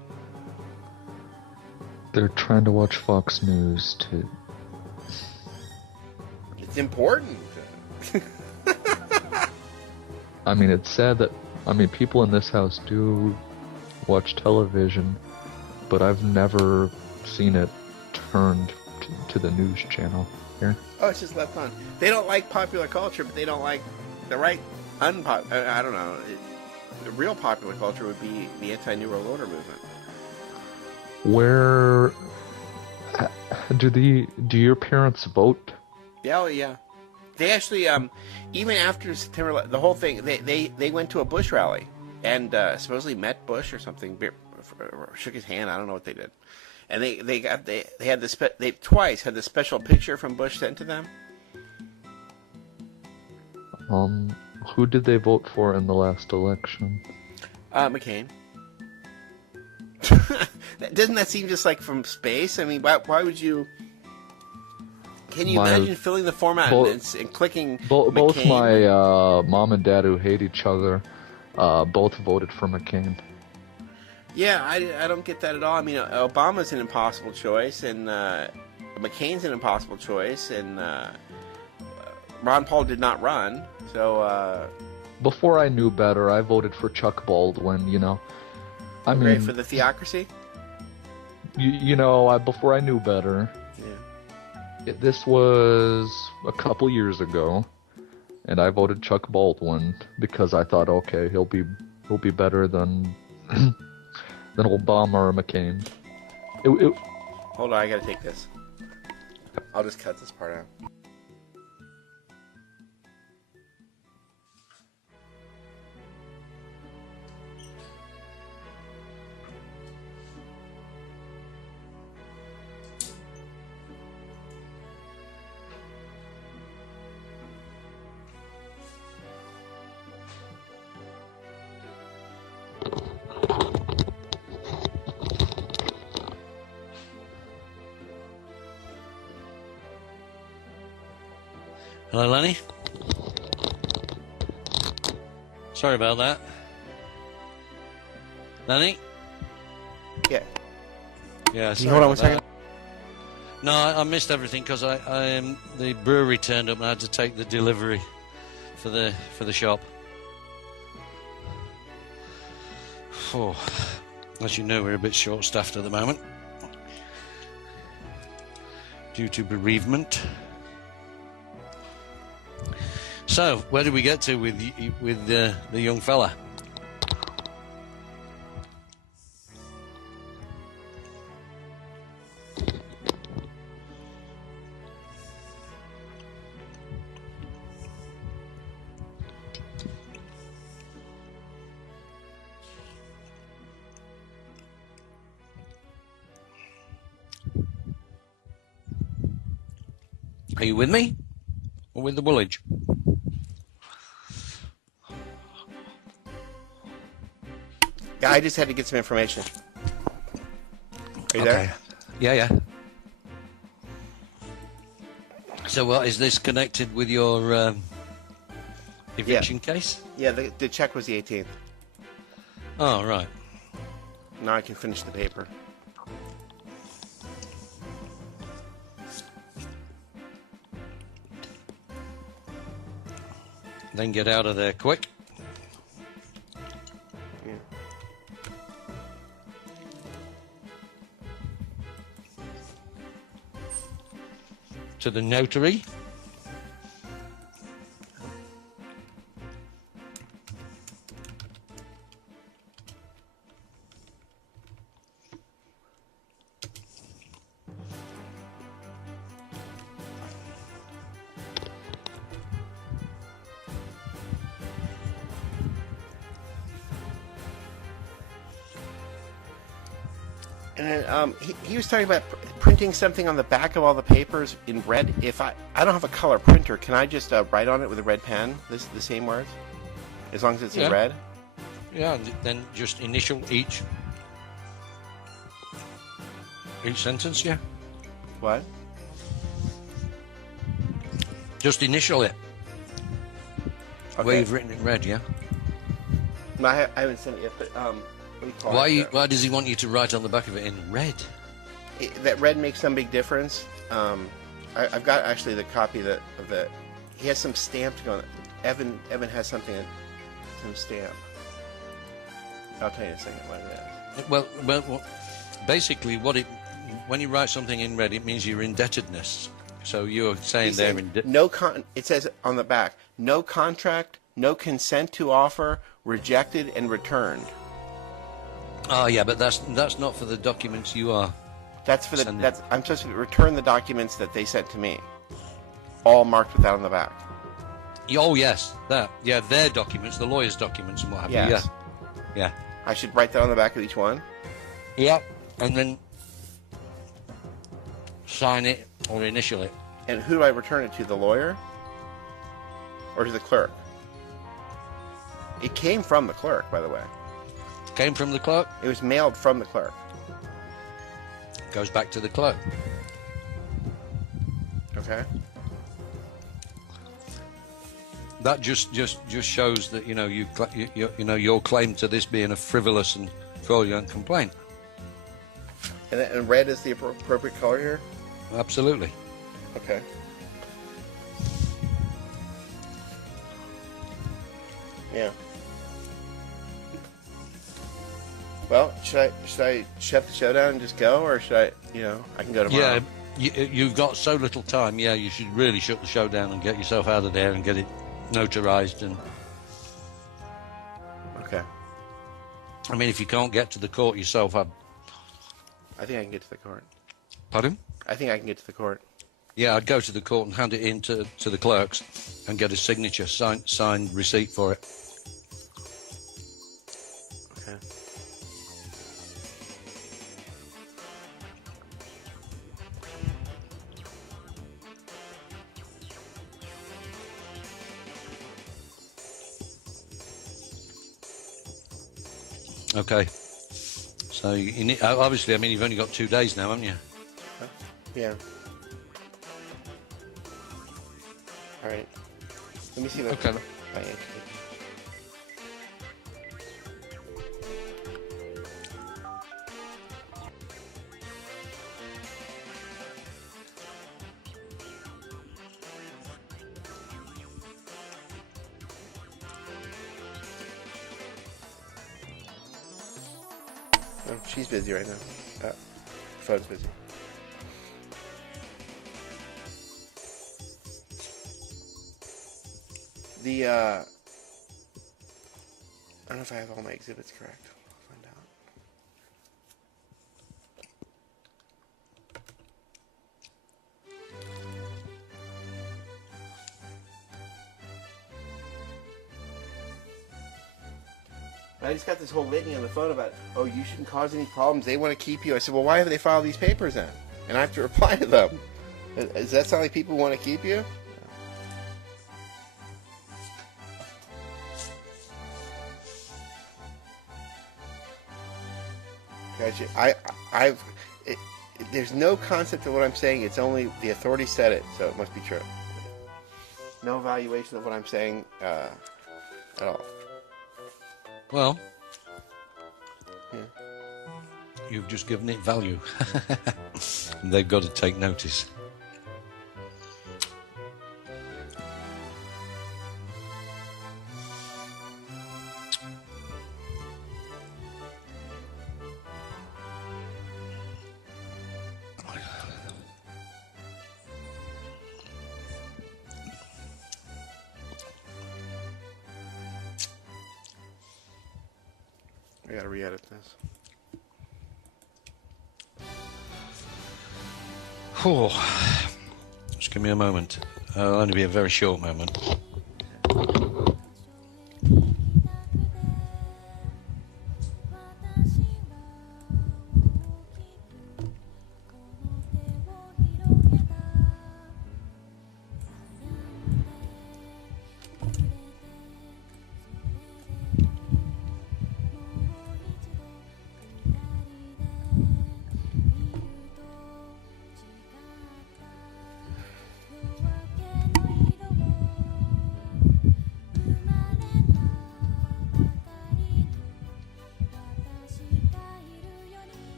They're trying to watch Fox News too. It's important. I mean, it's sad that people in this house do watch television, but I've never seen it turned to the news channel here. Oh, it's just left on. They don't like popular culture, but they don't like the right I don't know. The real popular culture would be the anti-New World Order movement. Where do your parents vote? Yeah, oh, yeah. They actually, even after September, the whole thing, they went to a Bush rally and supposedly met Bush or something, shook his hand. I don't know what they did, and they twice had the special picture from Bush sent to them. Who did they vote for in the last election? McCain. Doesn't that seem just like from space? I mean, why would you? Can you imagine filling the form out and clicking both my mom and dad, who hate each other, both voted for McCain. Yeah, I don't get that at all. I mean, Obama's an impossible choice, and McCain's an impossible choice, and Ron Paul did not run, so... Before I knew better, I voted for Chuck Baldwin, I mean... for the theocracy? Before I knew better... This was a couple years ago, and I voted Chuck Baldwin because I thought, okay, he'll be better than Obama or McCain. Hold on, I gotta take this. I'll just cut this part out. Hello, Lenny. Sorry about that. Lenny? Yeah. Yeah, Can you hold on 1 second? No, I missed everything because the brewery turned up and I had to take the delivery for the shop. Oh, as you know, we're a bit short-staffed at the moment. due to bereavement. So, where did we get to with the young fella? Are you with me? Or with the Woolwich? Yeah, I just had to get some information. Are you there? Yeah, yeah. So, what is this connected with your eviction case? Yeah, the check was the 18th. Oh, right. Now I can finish the paper. Then get out of there quick. Yeah. To the notary. And then he was talking about printing something on the back of all the papers in red. If I don't have a color printer, can I just write on it with a red pen? The same words, as long as it's in red. Yeah, and then just initial each sentence. Yeah. What? Just initial it. Okay. Where you've written in red. Yeah. No, I haven't sent it yet, but what do you call it? Why does he want you to write on the back of it in red? That red makes some big difference. I've got actually the copy of the. He has some stamp going. Evan has something, some stamp. I'll tell you in a second what it is. Well, basically, when you write something in red, it means your indebtedness. So you're saying He's they're saying in it says on the back, no contract, no consent to offer, rejected and returned. Oh yeah, but that's not for the documents you are. That's for I'm supposed to return the documents that they sent to me, all marked with that on the back. Oh yes, their documents, the lawyer's documents and what have you. Yes. Yeah. I should write that on the back of each one. Yeah, and then sign it or initial it. And who do I return it to? The lawyer, or to the clerk? It came from the clerk, by the way. Came from the clerk. It was mailed from the clerk. Goes back to the clerk. Okay. That just shows that your claim to this being a frivolous and fraudulent complaint. And red is the appropriate color here? Absolutely. Okay. Yeah. Well, should I shut the show down and just go, or should I can go tomorrow? Yeah, you've got so little time. Yeah, you should really shut the show down and get yourself out of there and get it notarized. And okay. I mean, if you can't get to the court yourself, I think I can get to the court. Pardon? I think I can get to the court. Yeah, I'd go to the court and hand it in to the clerks and get a signature, signed receipt for it. Okay. Okay. So you need, obviously, I mean, you've only got 2 days now, haven't you? Yeah. All right. Let me see that. Okay. Oh, she's busy right now. Phone's busy. The I don't know if I have all my exhibits correct. I'll find out. I just got this whole litany on the phone about, oh, you shouldn't cause any problems. They want to keep you. I said, well, why have they filed these papers then? And I have to reply to them. Does that sound like people want to keep you? Gotcha. There's no concept of what I'm saying. It's only the authority said it, so it must be true. No evaluation of what I'm saying at all. Well, you've just given it value. They've got to take notice. I gotta re-edit this. Oh, just give me a moment. It'll only be a very short moment.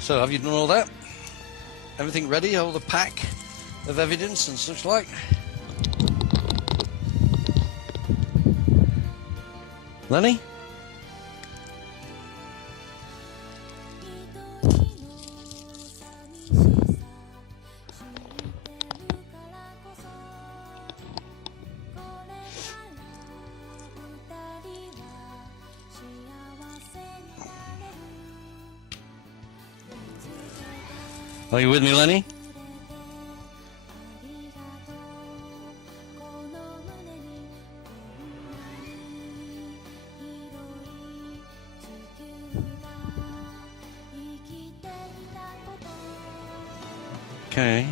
So, have you done all that? Everything ready? All the pack of evidence and such like? Lenny? Are you with me, Lenny? Okay.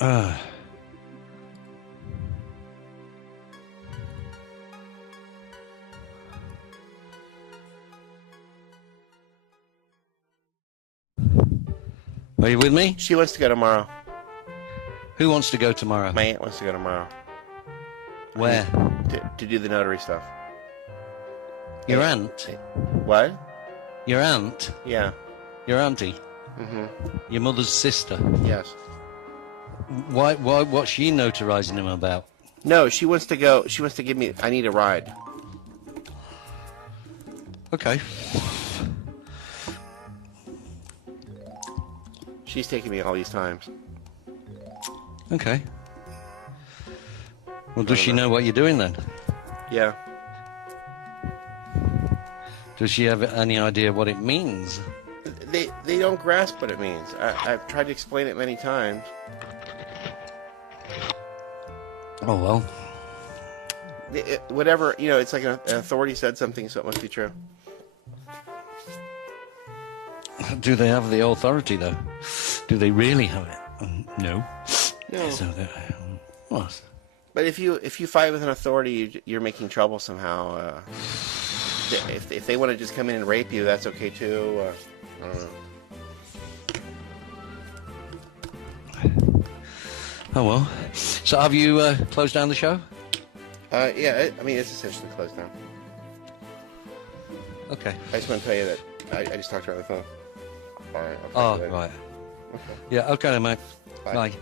Are you with me? She wants to go tomorrow. Who wants to go tomorrow? My aunt wants to go tomorrow. Where? To do the notary stuff. Your aunt? What? Your aunt? Yeah. Your auntie? Mm-hmm. Your mother's sister? Yes. Why? What's she notarizing him about? No, she wants to go. She wants to give me. I need a ride. Okay. She's taking me all these times. Okay. Well, does she know what you're doing then? Yeah. Does she have any idea what it means? They don't grasp what it means. I've tried to explain it many times. Oh, well. Whatever, you know, it's like an authority said something, so it must be true. Do they have the authority, though? Do they really have it? No. No. So what? But if you fight with an authority, you're making trouble somehow. If they want to just come in and rape you, that's okay too. I don't know. Oh, well. So have you closed down the show? Yeah, I mean, it's essentially closed down. Okay. I just want to tell you that I just talked to her on the phone. All right. Oh, right. Okay. Yeah, okay then, mate. Bye. Bye.